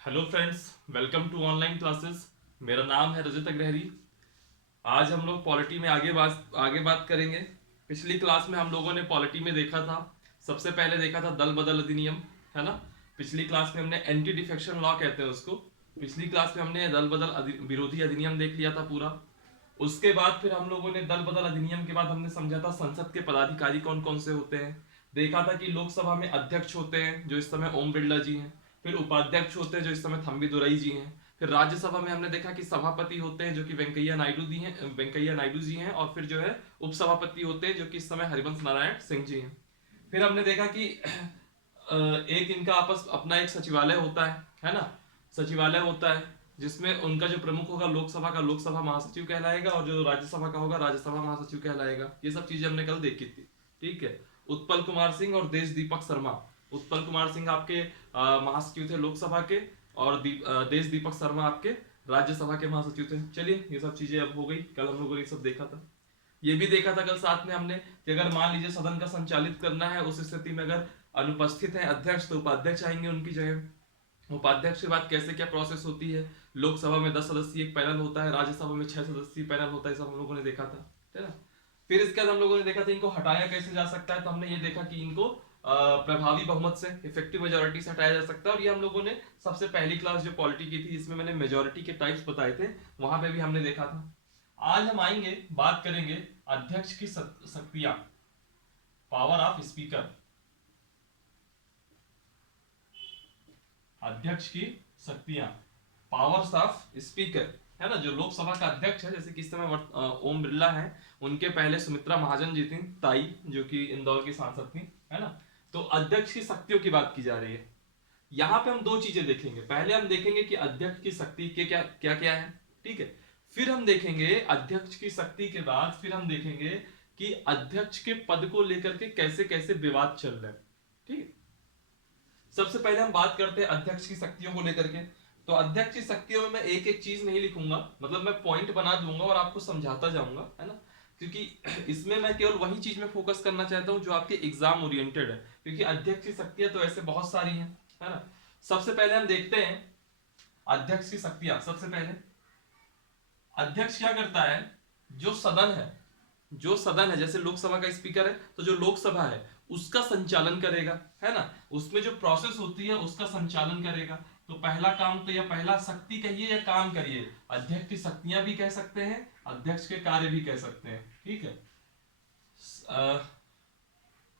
Hello friends, welcome to online classes. मेरा नाम है रजत अग्रहरी। आज हम लोग पॉलिटी में आगे बात करेंगे। पिछली क्लास में हम लोगों ने पॉलिटी में देखा था, सबसे पहले देखा था दल बदल अधिनियम, है ना। पिछली क्लास में हमने एंटी डिफेक्शन लॉ कहते हैं उसको। पिछली क्लास में हमने दल बदल विरोधी अधिनियम देख लिया था पूरा। उसके बाद फिर हम लोगों ने दल बदल अधिनियम के बाद हमने समझा था संसद के पदाधिकारी कौन कौन से होते हैं। देखा था कि लोकसभा में अध्यक्ष होते हैं जो इस समय ओम बिरला जी हैं। फिर उपाध्यक्ष होते हैं जो इस समय थम्बी दुरई जी हैं। फिर राज्यसभा में हमने देखा कि सभापति होते हैं जो कि वेंकैया नायडू जी हैं। और फिर जो है उपसभापति होते हैं जो कि इस समय हरिवंश नारायण सिंह जी हैं। फिर हमने देखा कि एक इनका आपस अपना एक सचिवालय होता है ना। सचिवालय होता है जिसमें उनका जो प्रमुख होगा लोकसभा का लोकसभा महासचिव कहलाएगा, और जो राज्यसभा का होगा राज्यसभा महासचिव कहलाएगा। ये सब चीजें हमने कल देखी थी। ठीक है। उत्पल कुमार सिंह और देश दीपक शर्मा। उत्पल कुमार सिंह आपके महासचिव थे लोकसभा के, और देश दीपक शर्मा आपके राज्यसभा के महासचिव थे। चलिए, ये सब चीजें अब हो गई। कल हम लोगों ने ये सब देखा था। ये भी देखा था कल साथ में हमने कि अगर मान लीजिए सदन का संचालित करना है, उस स्थिति में अगर अनुपस्थित है अध्यक्ष, तो उपाध्यक्ष आएंगे उनकी जगह। उपाध्यक्ष के बाद कैसे क्या प्रोसेस होती है। लोकसभा में 10 सदस्यीय एक पैनल होता है, राज्यसभा में 6 सदस्यीय पैनल होता है। सब हम लोगों ने देखा था, है ना। फिर इसके बाद हम लोगों ने देखा था इनको हटाया कैसे जा सकता है। तो हमने ये देखा कि इनको प्रभावी बहुमत से, इफेक्टिव मेजोरिटी से हटाया जा सकता है। और ये हम लोगों ने सबसे पहली क्लास जो पॉलिटी की थी जिसमें मैंने मेजोरिटी के टाइप्स बताए थे, वहां पे भी हमने देखा था। आज हम आएंगे, बात करेंगे अध्यक्ष की शक्तियां, पावर ऑफ स्पीकर। अध्यक्ष की शक्तियां, पावर्स ऑफ स्पीकर, है ना। जो लोकसभा का अध्यक्ष है, जैसे कि इस समय ओम बिरला है, उनके पहले सुमित्रा महाजन जी थी, ताई, जो कि इंदौर की सांसद थी, है ना। तो अध्यक्ष की शक्तियों की बात की जा रही है। यहां पे हम दो चीजें देखेंगे। पहले हम देखेंगे कि अध्यक्ष की शक्ति के क्या क्या क्या है। ठीक है। फिर हम देखेंगे अध्यक्ष की शक्ति के बाद फिर हम देखेंगे कि अध्यक्ष के पद को लेकर के कैसे कैसे विवाद चल रहे हैं। ठीक है। सबसे पहले हम बात करते हैं अध्यक्ष की शक्तियों को लेकर के। तो अध्यक्ष की शक्तियों में मैं एक एक चीज नहीं लिखूंगा, मतलब मैं पॉइंट बना दूंगा और आपको समझाता जाऊंगा, है ना। क्योंकि इसमें मैं केवल वही चीज में फोकस करना चाहता हूं जो आपके एग्जाम ओरिएंटेड है। क्योंकि अध्यक्ष की शक्तियां तो ऐसे बहुत सारी हैं, है ना। सबसे पहले हम देखते हैं अध्यक्ष की शक्तियां। सबसे पहले अध्यक्ष क्या करता है, जो सदन है, जो सदन है, जैसे लोकसभा का स्पीकर है, तो जो लोकसभा है उसका संचालन करेगा, है ना। उसमें जो प्रोसेस होती है उसका संचालन करेगा। तो पहला काम तो, या पहला शक्ति कहिए या काम करिए, अध्यक्ष की शक्तियां भी कह सकते हैं, अध्यक्ष के कार्य भी कह सकते हैं। ठीक है।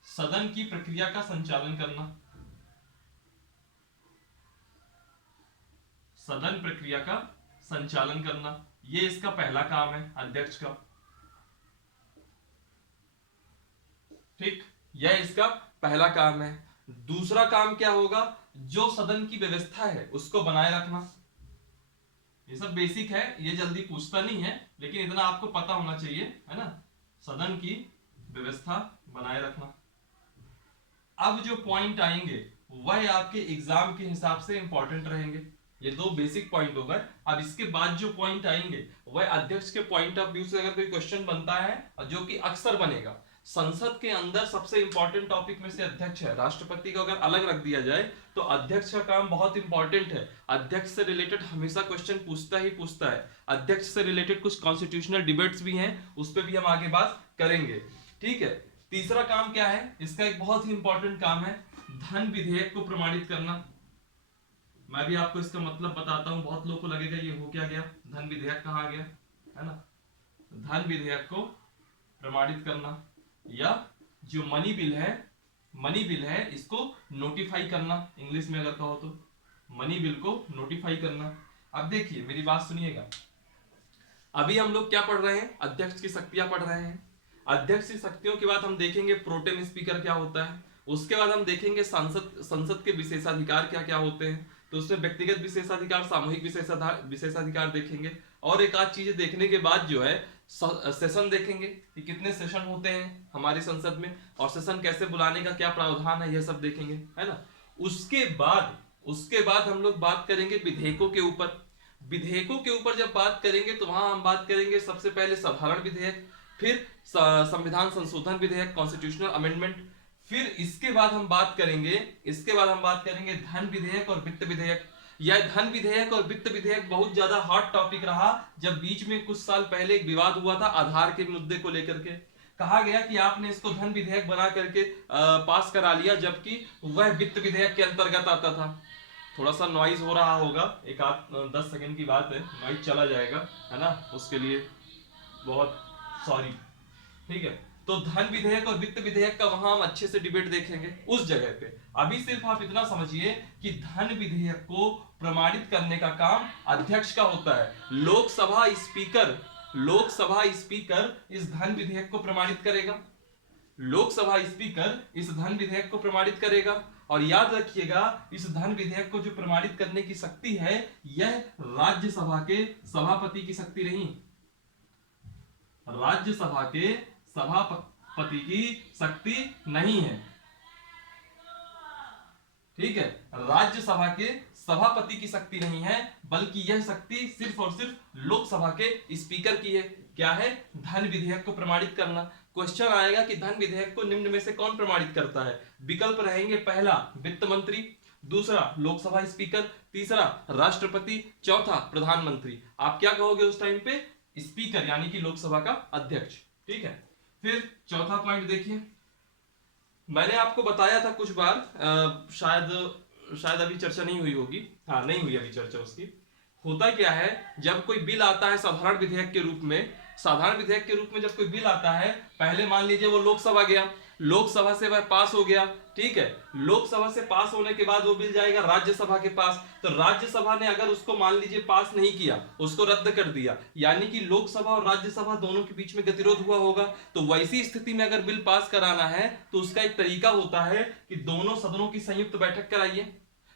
सदन की प्रक्रिया का संचालन करना, सदन प्रक्रिया का संचालन करना, ये इसका पहला काम है अध्यक्ष का। ठीक, यह इसका पहला काम है। दूसरा काम क्या होगा, जो सदन की व्यवस्था है उसको बनाए रखना। ये सब बेसिक है, ये जल्दी पूछता नहीं है, लेकिन इतना आपको पता होना चाहिए, है ना। सदन की व्यवस्था बनाए रखना। अब जो पॉइंट आएंगे वह आपके एग्जाम के हिसाब से इंपॉर्टेंट रहेंगे। ये दो बेसिक पॉइंट हो गए। अब इसके बाद जो पॉइंट आएंगे वह अध्यक्ष के पॉइंट ऑफ व्यू से अगर कोई क्वेश्चन बनता है, जो कि अक्सर बनेगा। संसद के अंदर सबसे इंपॉर्टेंट टॉपिक में से अध्यक्ष है। राष्ट्रपति को अगर अलग रख दिया जाए तो अध्यक्ष का काम बहुत इंपॉर्टेंट है। अध्यक्ष से रिलेटेड हमेशा क्वेश्चन पूछता ही पूछता है। अध्यक्ष से रिलेटेड कुछ कॉन्स्टिट्यूशनल डिबेट्स भी हैं, उस पर भी हम आगे बात करेंगे। ठीक है। तीसरा काम क्या है, इसका एक बहुत ही इंपॉर्टेंट काम है, धन विधेयक को प्रमाणित करना। मैं भी आपको इसका मतलब बताता हूं। बहुत लोगों को लगेगा ये हो क्या गया, धन विधेयक कहां आ गया, है ना। धन विधेयक को प्रमाणित करना, या जो मनी बिल है इसको नोटिफाई करना, इंग्लिश में अगर कहो तो मनी बिल को नोटिफाई करना। अब देखिए, मेरी बात सुनिएगा। अभी हम लोग क्या पढ़ रहे हैं, अध्यक्ष की शक्तियां पढ़ रहे हैं। अध्यक्ष की शक्तियों के बाद हम देखेंगे प्रोटेम स्पीकर क्या होता है। उसके बाद हम देखेंगे संसद के विशेषाधिकार क्या क्या होते हैं। तो उसमें व्यक्तिगत विशेषाधिकार, सामूहिक विशेषाधिकार देखेंगे। और एक आध चीजें देखने के बाद जो है सेशन देखेंगे कि कितने सेशन होते हैं हमारी संसद में, और सेशन कैसे बुलाने का क्या प्रावधान है, यह सब देखेंगे, है ना। उसके बाद हम लोग बात करेंगे विधेयकों के ऊपर। विधेयकों के ऊपर जब बात करेंगे तो वहां हम बात करेंगे सबसे पहले साधारण विधेयक, फिर संविधान संशोधन विधेयक, कॉन्स्टिट्यूशनल अमेंडमेंट। फिर इसके बाद हम बात करेंगे धन विधेयक और वित्त विधेयक। यह धन विधेयक और वित्त विधेयक बहुत ज्यादा हॉट टॉपिक रहा जब बीच में कुछ साल पहले एक विवाद हुआ था आधार के मुद्दे को लेकर के। कहा गया कि आपने इसको धन विधेयक बना करके पास करा लिया, जबकि वह वित्त विधेयक के अंतर्गत आता था। थोड़ा सा नॉइज हो रहा होगा, एक आध 10 सेकंड की बात है, नॉइज चला जाएगा, है ना, उसके लिए बहुत सॉरी। ठीक है, तो धन विधेयक और वित्त विधेयक का वहां हम अच्छे से डिबेट देखेंगे उस जगह पे। अभी सिर्फ आप इतना समझिए कि धन विधेयक को प्रमाणित करने का काम अध्यक्ष का होता है। लोकसभा स्पीकर इस धन विधेयक को प्रमाणित करेगा। लोकसभा स्पीकर इस धन विधेयक को प्रमाणित करेगा। और याद रखिएगा, इस धन विधेयक को जो प्रमाणित करने की शक्ति है, यह राज्यसभा के सभापति की शक्ति नहीं, राज्यसभा के सभापति की शक्ति नहीं है। ठीक है, राज्यसभा के सभापति की शक्ति नहीं है, बल्कि यह शक्ति सिर्फ और सिर्फ लोकसभा के स्पीकर की है। क्या है? धन विधेयक को प्रमाणित करना। क्वेश्चन आएगा कि धन विधेयक को निम्न में से कौन प्रमाणित करता है? विकल्प रहेंगे, पहला वित्त मंत्री, दूसरा लोकसभा स्पीकर, तीसरा राष्ट्रपति, चौथा प्रधानमंत्री। आप क्या कहोगे उस टाइम पे? स्पीकर, यानी कि लोकसभा का अध्यक्ष। ठीक है, फिर चौथा पॉइंट देखिए, मैंने आपको बताया था कुछ बार, शायद अभी चर्चा नहीं हुई होगी, हाँ नहीं हुई अभी चर्चा उसकी। होता क्या है, जब कोई बिल आता है साधारण विधेयक के रूप में, साधारण विधेयक के रूप में जब कोई बिल आता है, पहले मान लीजिए वो लोकसभा गया, लोकसभा से वह पास हो गया। ठीक है, लोकसभा से पास होने के बाद वो बिल जाएगा राज्यसभा के पास। तो राज्यसभा ने अगर उसको मान लीजिए पास नहीं किया, उसको रद्द कर दिया, यानी कि लोकसभा और राज्यसभा दोनों के बीच में गतिरोध हुआ होगा। तो वैसी स्थिति में अगर बिल पास कराना है तो उसका एक तरीका होता है कि दोनों सदनों की संयुक्त बैठक कराइए,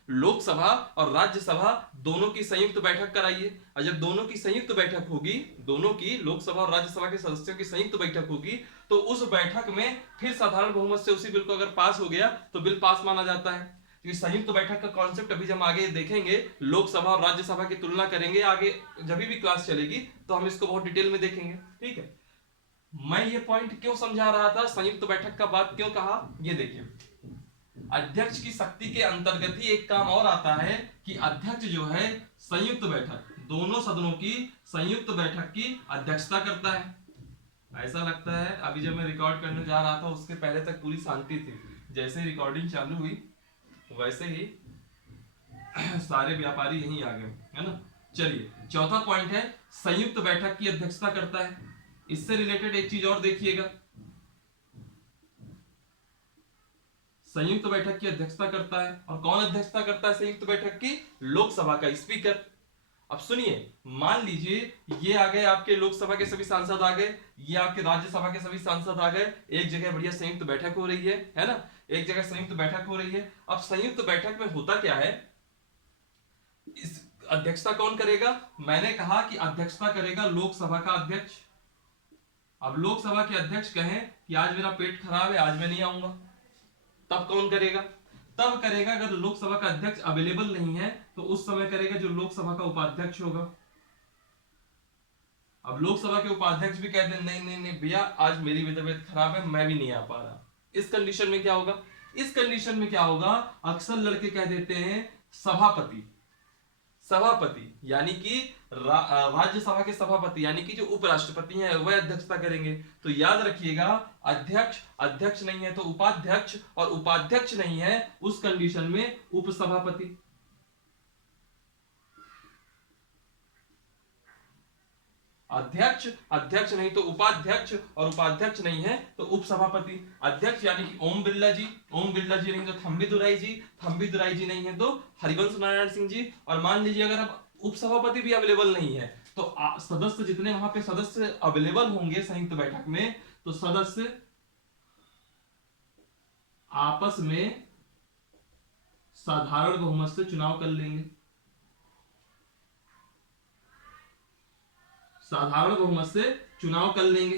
लोकसभा और राज्यसभा दोनों की संयुक्त बैठक कराइए। और जब दोनों की संयुक्त बैठक होगी, दोनों की लोकसभा और राज्यसभा के सदस्यों की संयुक्त बैठक होगी, तो उस बैठक में फिर साधारण बहुमत से उसी बिल को अगर पास हो गया तो बिल पास माना जाता है। तो संयुक्त बैठक का कॉन्सेप्ट अभी जब आगे देखेंगे, लोकसभा और राज्यसभा की तुलना करेंगे आगे, जब भी क्लास चलेगी तो हम इसको बहुत डिटेल में देखेंगे। ठीक है, मैं ये पॉइंट क्यों समझा रहा था, संयुक्त बैठक का बात क्यों कहा, ये देखिए, अध्यक्ष की शक्ति के अंतर्गत ही एक काम और आता है कि अध्यक्ष जो है संयुक्त बैठक, दोनों सदनों की संयुक्त बैठक की अध्यक्षता करता है। ऐसा लगता है अभी जब मैं रिकॉर्ड करने जा रहा था उसके पहले तक पूरी शांति थी, जैसे ही रिकॉर्डिंग चालू हुई वैसे ही सारे व्यापारी यहीं आ गए, है ना। चलिए, चौथा पॉइंट है संयुक्त बैठक की अध्यक्षता करता है। इससे रिलेटेड एक चीज और देखिएगा, संयुक्त बैठक की अध्यक्षता करता है, और कौन अध्यक्षता करता है संयुक्त बैठक की? लोकसभा का स्पीकर। अब सुनिए, मान लीजिए ये आ गए आपके लोकसभा के सभी सांसद आ गए, ये आपके राज्यसभा के सभी सांसद आ गए, एक जगह बढ़िया संयुक्त बैठक हो रही है ना, एक जगह संयुक्त बैठक हो रही है। अब संयुक्त बैठक में होता क्या है, इस अध्यक्षता कौन करेगा? मैंने कहा कि अध्यक्षता करेगा लोकसभा का अध्यक्ष। अब लोकसभा के अध्यक्ष कहें कि आज मेरा पेट खराब है, आज मैं नहीं आऊंगा, तब कौन करेगा? तब करेगा अगर लोकसभा का अध्यक्ष अवेलेबल नहीं है तो उस समय करेगा जो लोकसभा का उपाध्यक्ष होगा। अब लोकसभा के उपाध्यक्ष भी कहते हैं नहीं नहीं नहीं भैया, आज मेरी भी तबीयत खराब है, मैं भी नहीं आ पा रहा। इस कंडीशन में क्या होगा? इस कंडीशन में क्या होगा, अक्सर लड़के कह देते हैं सभापति। सभापति यानी कि राज्यसभा के सभापति, यानी कि जो उपराष्ट्रपति हैं वह अध्यक्षता करेंगे। तो याद रखिएगा, अध्यक्ष नहीं है तो उपाध्यक्ष, और उपाध्यक्ष नहीं है उस कंडीशन में उपसभापति। अध्यक्ष नहीं तो उपाध्यक्ष, और उपाध्यक्ष नहीं है तो उपसभापति। अध्यक्ष यानी कि ओम बिरला जी नहीं तो थम्बी दुराई जी नहीं है तो हरिवंश नारायण सिंह जी। और मान लीजिए अगर अब उपसभापति भी अवेलेबल नहीं है तो सदस्य जितने वहां पे सदस्य अवेलेबल होंगे संयुक्त बैठक में, तो सदस्य आपस में साधारण बहुमत से चुनाव कर लेंगे। साधारण बहुमत से चुनाव कर लेंगे,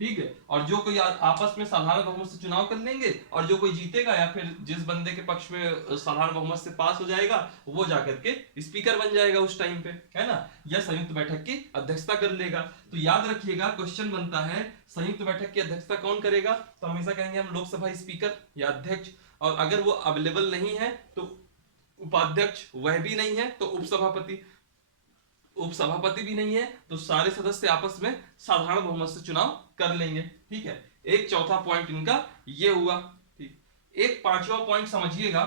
ठीक है। और जो कोई आपस में साधारण बहुमत से चुनाव कर लेंगे, और जो कोई जीतेगा या फिर जिस बंदे के पक्ष में साधारण बहुमत से पास हो जाएगा वो जाकर के स्पीकर बन जाएगा उस टाइम पे, है ना, या संयुक्त बैठक की अध्यक्षता कर लेगा। तो याद रखिएगा, क्वेश्चन बनता है संयुक्त बैठक की अध्यक्षता कौन करेगा, तो हमेशा कहेंगे हम लोकसभा स्पीकर या अध्यक्ष। और अगर वो अवेलेबल नहीं है तो उपाध्यक्ष वह भी नहीं है तो उपसभापति भी नहीं है तो सारे सदस्य आपस में साधारण बहुमत से चुनाव कर लेंगे। ठीक है, एक चौथा पॉइंट इनका ये हुआ। ठीक, एक पांचवा पॉइंट समझिएगा,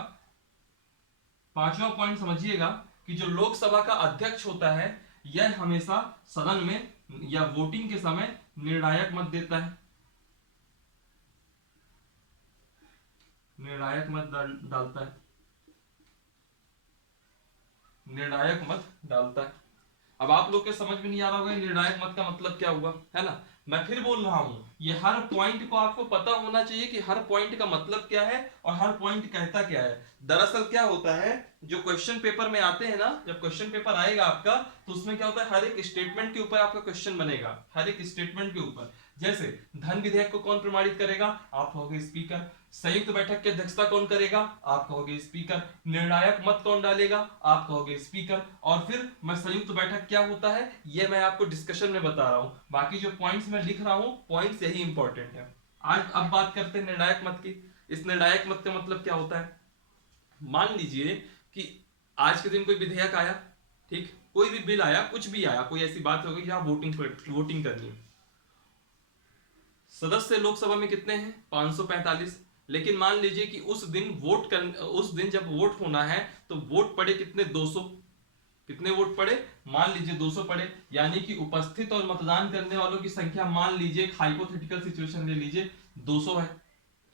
कि जो लोकसभा का अध्यक्ष होता है यह हमेशा सदन में या वोटिंग के समय निर्णायक मत देता है, निर्णायक मत डालता है। अब आप लोग के समझ में नहीं आ रहा होगा निर्णायक मत का मतलब क्या हुआ, है ना। मैं फिर बोल रहा हूं, ये हर पॉइंट को आपको पता होना चाहिए कि हर पॉइंट का मतलब क्या है और हर पॉइंट कहता क्या है। दरअसल क्या होता है, जो क्वेश्चन पेपर में आते हैं ना, जब क्वेश्चन पेपर आएगा आपका तो उसमें क्या होता है, हर एक स्टेटमेंट के ऊपर आपका क्वेश्चन बनेगा, हर एक स्टेटमेंट के ऊपर। जैसे धन विधेयक को कौन प्रमाणित करेगा, आप कहोगे स्पीकर। संयुक्त बैठक की अध्यक्षता कौन करेगा, आप कहोगे स्पीकर। निर्णायक मत कौन डालेगा, आप कहोगे स्पीकर। और फिर मैं संयुक्त बैठक क्या होता है ये मैं आपको डिस्कशन में बता रहा हूं, बाकी जो पॉइंट्स मैं लिख रहा हूं पॉइंट्स यही इंपॉर्टेंट है। आज अब बात करते हैं निर्णायक मत की। इस निर्णायक मत का मतलब क्या होता है, मान लीजिए कि आज के दिन कोई विधेयक आया, ठीक, कोई भी बिल आया, कुछ भी आया, कोई ऐसी बात हो गई जहां वोटिंग करनी है। सदस्य लोकसभा में कितने हैं, 545। लेकिन मान लीजिए कि उस दिन जब वोट होना है तो वोट पड़े कितने, 200। कितने वोट पड़े, मान लीजिए 200 पड़े, यानी कि उपस्थित और मतदान करने वालों की संख्या मान लीजिए, एक हाइपोथेटिकल सिचुएशन ले लीजिए, 200 है।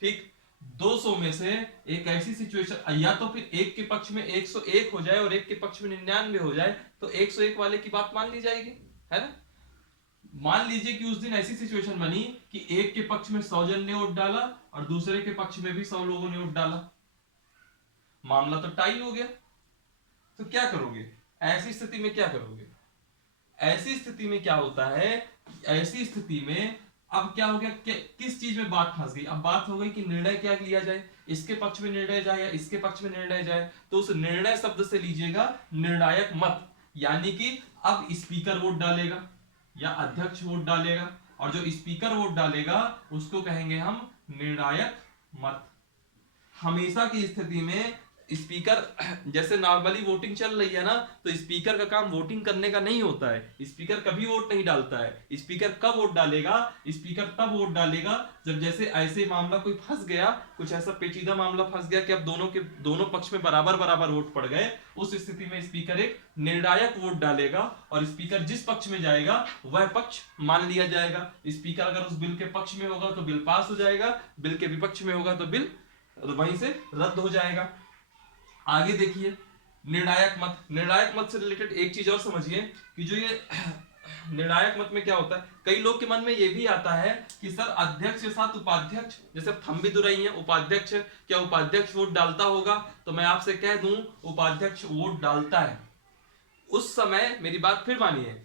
ठीक, 200 में से एक ऐसी सिचुएशन, या तो फिर एक के पक्ष में 101 हो जाए और एक के पक्ष में 99 हो जाए, तो 101 वाले की बात मान ली जाएगी, है ना। मान लीजिए कि उस दिन ऐसी सिचुएशन बनी कि एक के पक्ष में 100 जन ने वोट डाला और दूसरे के पक्ष में भी 100 लोगों ने वोट डाला, मामला तो टाई हो गया। तो क्या करोगे ऐसी स्थिति में, क्या करोगे ऐसी स्थिति में, क्या होता है ऐसी स्थिति में, अब क्या हो गया, किस चीज में बात फंस गई। अब बात हो गई कि निर्णय क्या लिया जाए, इसके पक्ष में निर्णय जाए या इसके पक्ष में निर्णय जाए। तो उस निर्णय शब्द से लीजिएगा निर्णायक मत, यानी कि अब स्पीकर वोट डालेगा या अध्यक्ष वोट डालेगा, और जो स्पीकर वोट डालेगा उसको कहेंगे हम निर्णायक मत। हमेशा की स्थिति में स्पीकर, जैसे नॉर्मली वोटिंग चल रही है ना, तो स्पीकर का काम वोटिंग करने का नहीं होता है, स्पीकर कभी वोट नहीं डालता है। स्पीकर कब वोट डालेगा, स्पीकर तब वोट डालेगा जब जैसे ऐसे मामला कोई फंस गया, कुछ ऐसा पेचीदा मामला फंस गया कि अब दोनों पक्ष में बराबर बराबर वोट पड़ गए, उस स्थिति में स्पीकर एक निर्णायक वोट डालेगा और स्पीकर जिस पक्ष में जाएगा वह पक्ष मान लिया जाएगा। स्पीकर अगर उस बिल के पक्ष में होगा तो बिल पास हो जाएगा, बिल के विपक्ष में होगा तो बिल वहीं से रद्द हो जाएगा। आगे देखिए निर्णायक मत से रिलेटेड एक चीज और समझिए कि जो ये निर्णायक मत में क्या होता है, कई लोग के मन में ये भी आता है कि सर अध्यक्ष के साथ उपाध्यक्ष, जैसे थंबी दुराई है उपाध्यक्ष, क्या उपाध्यक्ष वोट डालता होगा, तो मैं आपसे कह दूं उपाध्यक्ष वोट डालता है। उस समय मेरी बात फिर मानिए,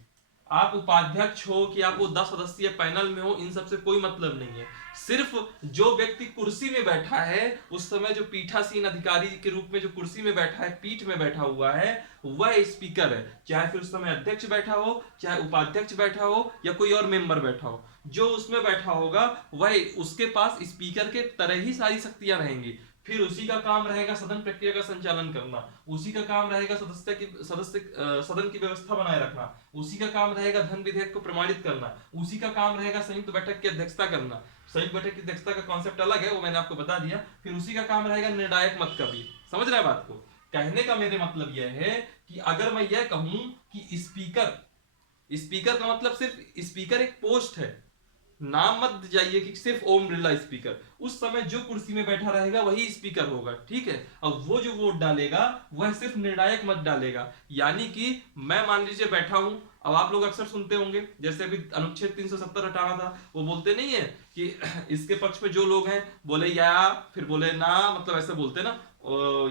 आप उपाध्यक्ष हो कि आप वो 10 सदस्यीय पैनल में हो, इन सबसे कोई मतलब नहीं है। सिर्फ जो व्यक्ति कुर्सी में बैठा है उस समय, जो पीठासीन अधिकारी के रूप में जो कुर्सी में बैठा है, पीठ में बैठा हुआ है, वह स्पीकर है। चाहे फिर उस समय अध्यक्ष बैठा हो, चाहे उपाध्यक्ष बैठा हो या कोई और मेंबर बैठा हो, जो उसमें बैठा होगा वह, उसके पास स्पीकर के तरह ही सारी शक्तियां रहेंगी। फिर उसी का काम रहेगा सदन प्रक्रिया का संचालन करना, उसी का काम रहेगा सदन की व्यवस्था बनाए रखना, उसी का काम रहेगा धन विधेयक को प्रमाणित करना, उसी का काम रहेगा संयुक्त बैठक की अध्यक्षता करना। संयुक्त बैठक की अध्यक्षता का कॉन्सेप्ट अलग है, वो मैंने आपको बता दिया। फिर उसी का काम रहेगा निर्णायक मत का भी। समझ रहे हैं बात को। कहने का मेरे मतलब यह है कि अगर मैं यह कहूं कि स्पीकर का मतलब सिर्फ स्पीकर एक पोस्ट है, नाम मत जाइए कि सिर्फ ओम बिरला स्पीकर, उस समय जो कुर्सी में बैठा रहेगा वही स्पीकर होगा, ठीक है। अब वो जो वोट डालेगा वह सिर्फ निर्णायक मत डालेगा, यानी कि मैं मान लीजिए बैठा हूं, अब आप लोग अक्सर सुनते होंगे जैसे अभी अनुच्छेद 370 हटाना था, वो बोलते नहीं है कि इसके पक्ष में जो लोग हैं बोले या फिर बोले ना, मतलब ऐसे बोलते ना,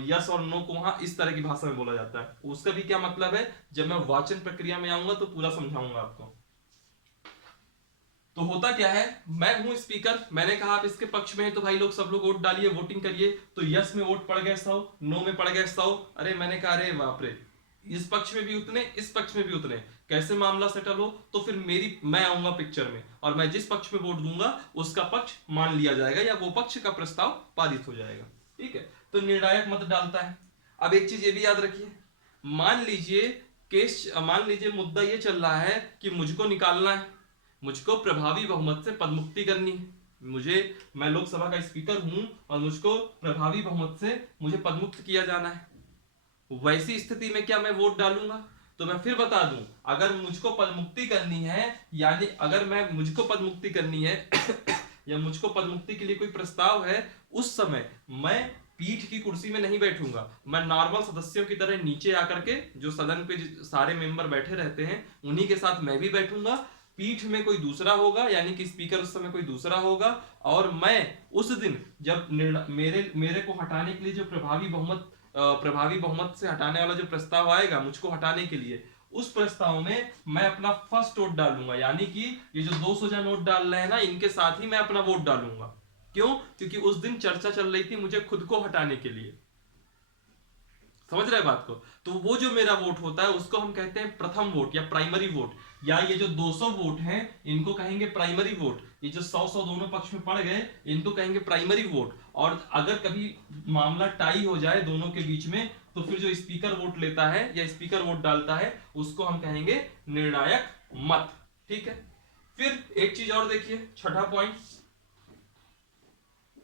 यस और नो को वहां इस तरह की भाषा में बोला जाता है। उसका भी क्या मतलब है, जब मैं वाचन प्रक्रिया में आऊंगा तो पूरा समझाऊंगा आपको। तो होता क्या है, मैं हूं स्पीकर, मैंने कहा आप इसके पक्ष में है तो भाई लोग सब लोग वोट डालिए, वोटिंग करिए। तो यस में वोट पड़ गए 100, नो में पड़ गए 100। अरे मैंने कहा अरे बाप रे, इस पक्ष में भी उतने, इस पक्ष में भी उतने, कैसे मामला सेटल हो। तो फिर मैं आऊंगा पिक्चर में और मैं जिस पक्ष में वोट दूंगा उसका पक्ष मान लिया जाएगा या वो पक्ष का प्रस्ताव पारित हो जाएगा, ठीक है। तो निर्णायक मत डालता है। अब एक चीज ये भी याद रखिए, मान लीजिए मुद्दा ये चल रहा है कि मुझको निकालना है, मुझको प्रभावी बहुमत से पदमुक्ति करनी है, मैं लोकसभा का स्पीकर हूं और मुझको प्रभावी बहुमत से मुझे पदमुक्त किया जाना है। वैसी स्थिति में क्या मैं वोट डालूंगा? तो मैं फिर बता दूं, अगर मुझको पदमुक्ति करनी है, यानी अगर मुझको पदमुक्ति करनी है या मुझको पदमुक्ति के लिए कोई प्रस्ताव है, उस समय मैं पीठ की कुर्सी में नहीं बैठूंगा, मैं नॉर्मल सदस्यों की तरह नीचे आकर के, जो सदन पे सारे मेंबर बैठे रहते हैं उन्हीं के साथ मैं भी बैठूंगा। पीठ में कोई दूसरा होगा, यानी कि स्पीकर उस समय कोई दूसरा होगा, और मैं उस दिन जब मेरे को हटाने के लिए जो प्रभावी बहुमत से हटाने वाला जो प्रस्ताव आएगा मुझको हटाने के लिए, उस प्रस्ताव में मैं अपना फर्स्ट वोट डालूंगा, यानी कि ये जो 200 जन वोट डाल रहे हैं ना, इनके साथ ही मैं अपना वोट डालूंगा। क्यों? क्योंकि उस दिन चर्चा चल रही थी मुझे खुद को हटाने के लिए। समझ रहे बात को? तो वो जो मेरा वोट होता है उसको हम कहते हैं प्रथम वोट या प्राइमरी वोट, या ये जो 200 वोट हैं इनको कहेंगे प्राइमरी वोट। ये जो 100 दोनों पक्ष में पड़ गए इनको कहेंगे प्राइमरी वोट। और अगर कभी मामला टाई हो जाए दोनों के बीच में, तो फिर जो स्पीकर वोट लेता है या स्पीकर वोट डालता है उसको हम कहेंगे निर्णायक मत। ठीक है, फिर एक चीज और देखिए, छठा पॉइंट,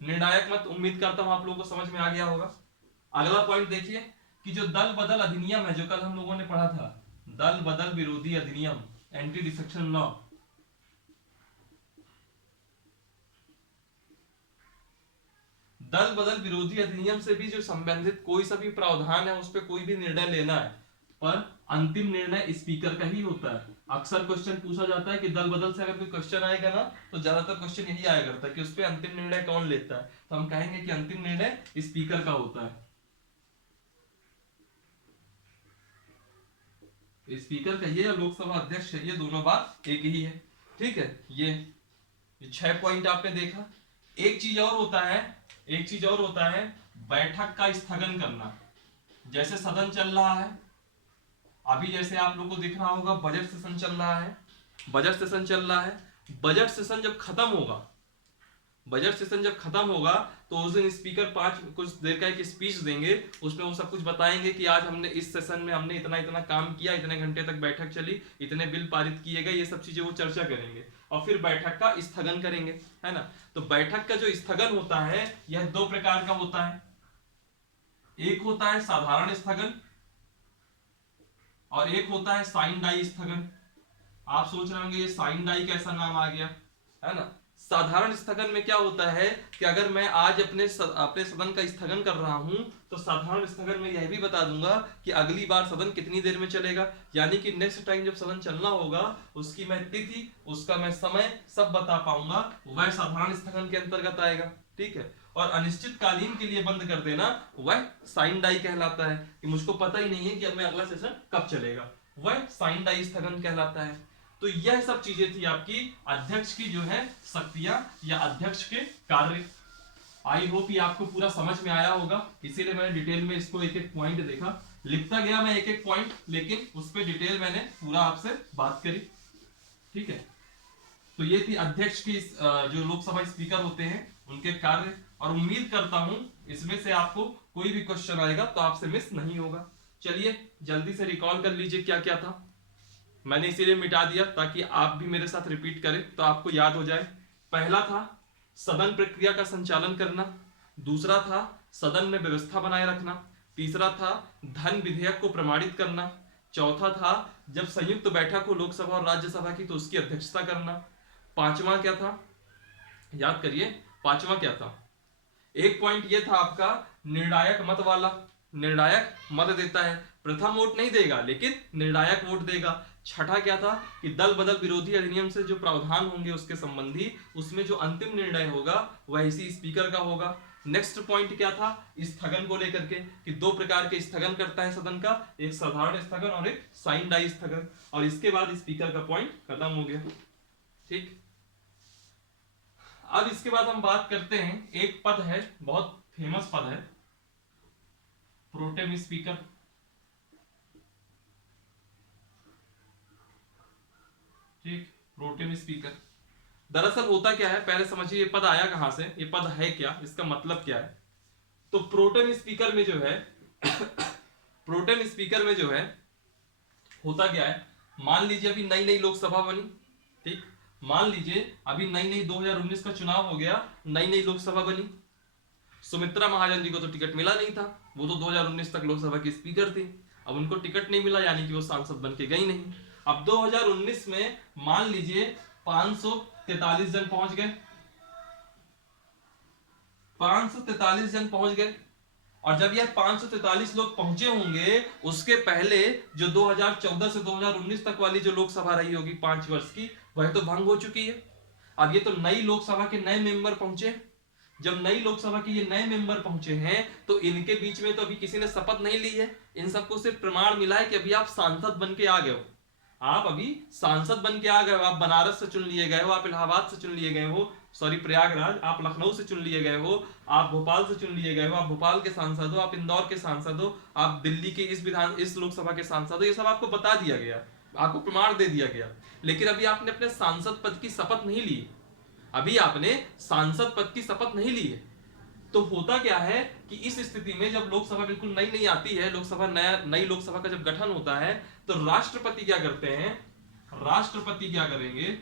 निर्णायक मत। उम्मीद करता हूं आप लोगों को समझ में आ गया होगा। अगला पॉइंट देखिए कि जो दल बदल अधिनियम है, जो कल हम लोगों ने पढ़ा था, दल बदल विरोधी अधिनियम, एंटी डिफेक्शन लॉ, दल बदल विरोधी अधिनियम से भी जो संबंधित कोई सा भी प्रावधान है उस पर कोई भी निर्णय लेना है, पर अंतिम निर्णय स्पीकर का ही होता है। अक्सर क्वेश्चन पूछा जाता है कि दल बदल से अगर कोई क्वेश्चन आएगा ना, तो ज्यादातर क्वेश्चन यही आया करता है कि उस पर अंतिम निर्णय कौन लेता है, तो हम कहेंगे कि अंतिम निर्णय स्पीकर का होता है। स्पीकर कहिए या लोकसभा अध्यक्ष कहिए, दोनों बात एक ही है। ठीक है, ये 6 पॉइंट आपने देखा। एक चीज और होता है बैठक का स्थगन करना। जैसे सदन चल रहा है, अभी जैसे आप लोगों को दिख रहा होगा बजट सेशन चल रहा है, बजट सेशन जब खत्म होगा तो उस दिन स्पीकर कुछ देर का एक स्पीच देंगे, उसमें वो सब कुछ बताएंगे कि आज हमने इस सेशन में हमने इतना इतना काम किया, इतने घंटे तक बैठक चली, इतने बिल पारित किए गए, ये सब चीजें वो चर्चा करेंगे और फिर बैठक का स्थगन करेंगे, है ना। तो बैठक का जो स्थगन होता है यह 2 प्रकार का होता है। एक होता है साधारण स्थगन और एक होता है साइन डाई स्थगन। आप सोच रहे होंगे ये साइन डाई कैसा नाम आ गया, है ना। साधारण स्थगन में क्या होता है कि अगर मैं आज अपने सदन का स्थगन कर रहा हूं, तो साधारण स्थगन में यह भी बता दूंगा कि अगली बार सदन कितनी देर में चलेगा, यानी कि नेक्स्ट टाइम जब सदन चलना होगा उसकी मैं तिथि, उसका मैं समय सब बता पाऊंगा, वह साधारण स्थगन के अंतर्गत आएगा। ठीक है, और अनिश्चितकालीन के लिए बंद कर देना वह साइन डाई कहलाता है, कि मुझको पता ही नहीं है कि अब मैं अगला सेशन कब चलेगा, वह साइन डाई स्थगन कहलाता है। तो यह सब चीजें थी आपकी अध्यक्ष की जो है शक्तियां या अध्यक्ष के कार्य। आई होप ये आपको पूरा समझ में आया होगा, इसीलिए मैंने डिटेल में इसको एक एक पॉइंट देखा, लिखता गया मैं एक एक पॉइंट, लेकिन उस पर डिटेल मैंने पूरा आपसे बात करी। ठीक है, तो ये थी अध्यक्ष की जो लोकसभा स्पीकर होते हैं उनके कार्य, और उम्मीद करता हूं इसमें से आपको कोई भी क्वेश्चन आएगा तो आपसे मिस नहीं होगा। चलिए जल्दी से रिकॉल कर लीजिए क्या क्या था। मैंने इसीलिए मिटा दिया ताकि आप भी मेरे साथ रिपीट करें तो आपको याद हो जाए। पहला था सदन प्रक्रिया का संचालन करना, दूसरा था सदन में व्यवस्था बनाए रखना, तीसरा था धन विधेयक को प्रमाणित करना, चौथा था जब संयुक्त बैठक हो लोकसभा और राज्यसभा की तो उसकी अध्यक्षता करना, पांचवा क्या था, याद करिए, पांचवा क्या था, एक पॉइंट ये था आपका निर्णायक मत वाला, निर्णायक मत देता है, प्रथम वोट नहीं देगा लेकिन निर्णायक वोट देगा। छठा क्या था कि दल बदल विरोधी अधिनियम से जो प्रावधान होंगे उसके संबंधी, उसमें जो अंतिम निर्णय होगा वह इसी स्पीकर का होगा। नेक्स्ट पॉइंट क्या था, स्थगन को लेकर के, कि 2 प्रकार के स्थगन करता है सदन का, एक साधारण स्थगन और एक साइन डाई स्थगन, और इसके बाद स्पीकर का पॉइंट खत्म हो गया। ठीक, अब इसके बाद हम बात करते हैं, एक पद है, बहुत फेमस पद है, प्रोटेम स्पीकर। ठीक, प्रोटेम स्पीकर दरअसल होता क्या है, पहले समझिए ये पद आया कहां से, ये पद है क्या, इसका मतलब क्या है। तो प्रोटेम स्पीकर में जो है प्रोटेम स्पीकर में जो है होता क्या है, मान लीजिए अभी नई नई लोकसभा बनी, ठीक, मान लीजिए अभी नई नई 2019 का चुनाव हो गया, नई नई लोकसभा बनी, सुमित्रा महाजन जी को तो टिकट मिला नहीं था, वो तो 2019 तक लोकसभा की स्पीकर थी, अब उनको टिकट नहीं मिला यानी कि वो सांसद बन के गई नहीं। अब 2019 में मान लीजिए 543 जन पहुंच गए, 543 जन पहुंच गए, और जब यह 543 लोग पहुंचे होंगे, उसके पहले जो 2014 से 2019 तक वाली जो लोकसभा रही होगी 5 वर्ष की, वह तो भंग हो चुकी है। अब ये तो नई लोकसभा के नए मेंबर पहुंचे, जब नई लोकसभा के ये नए मेंबर पहुंचे हैं तो इनके बीच में तो अभी किसी ने शपथ नहीं ली है, इन सबको सिर्फ प्रमाण मिला है कि अभी आप सांसद बन के आ गए हो, आप अभी सांसद बन के आ गए हो, आप बनारस से चुन लिए गए हो, आप इलाहाबाद से चुन लिए गए हो, सॉरी प्रयागराज, आप लखनऊ से चुन लिए गए हो, आप भोपाल से चुन लिए गए हो, आप भोपाल के सांसद हो, आप इंदौर के सांसद हो, आप दिल्ली के इस लोकसभा के सांसद हो, ये सब आपको बता दिया गया, आपको प्रमाण दे दिया गया, लेकिन अभी आपने अपने सांसद पद की शपथ नहीं ली, अभी आपने सांसद पद की शपथ नहीं ली है। तो होता क्या है कि इस स्थिति में जब लोकसभा बिल्कुल नई नई आती है, लोकसभा नई लोकसभा का जब गठन होता है, तो राष्ट्रपति क्या करते हैं, राष्ट्रपति क्या करेंगे,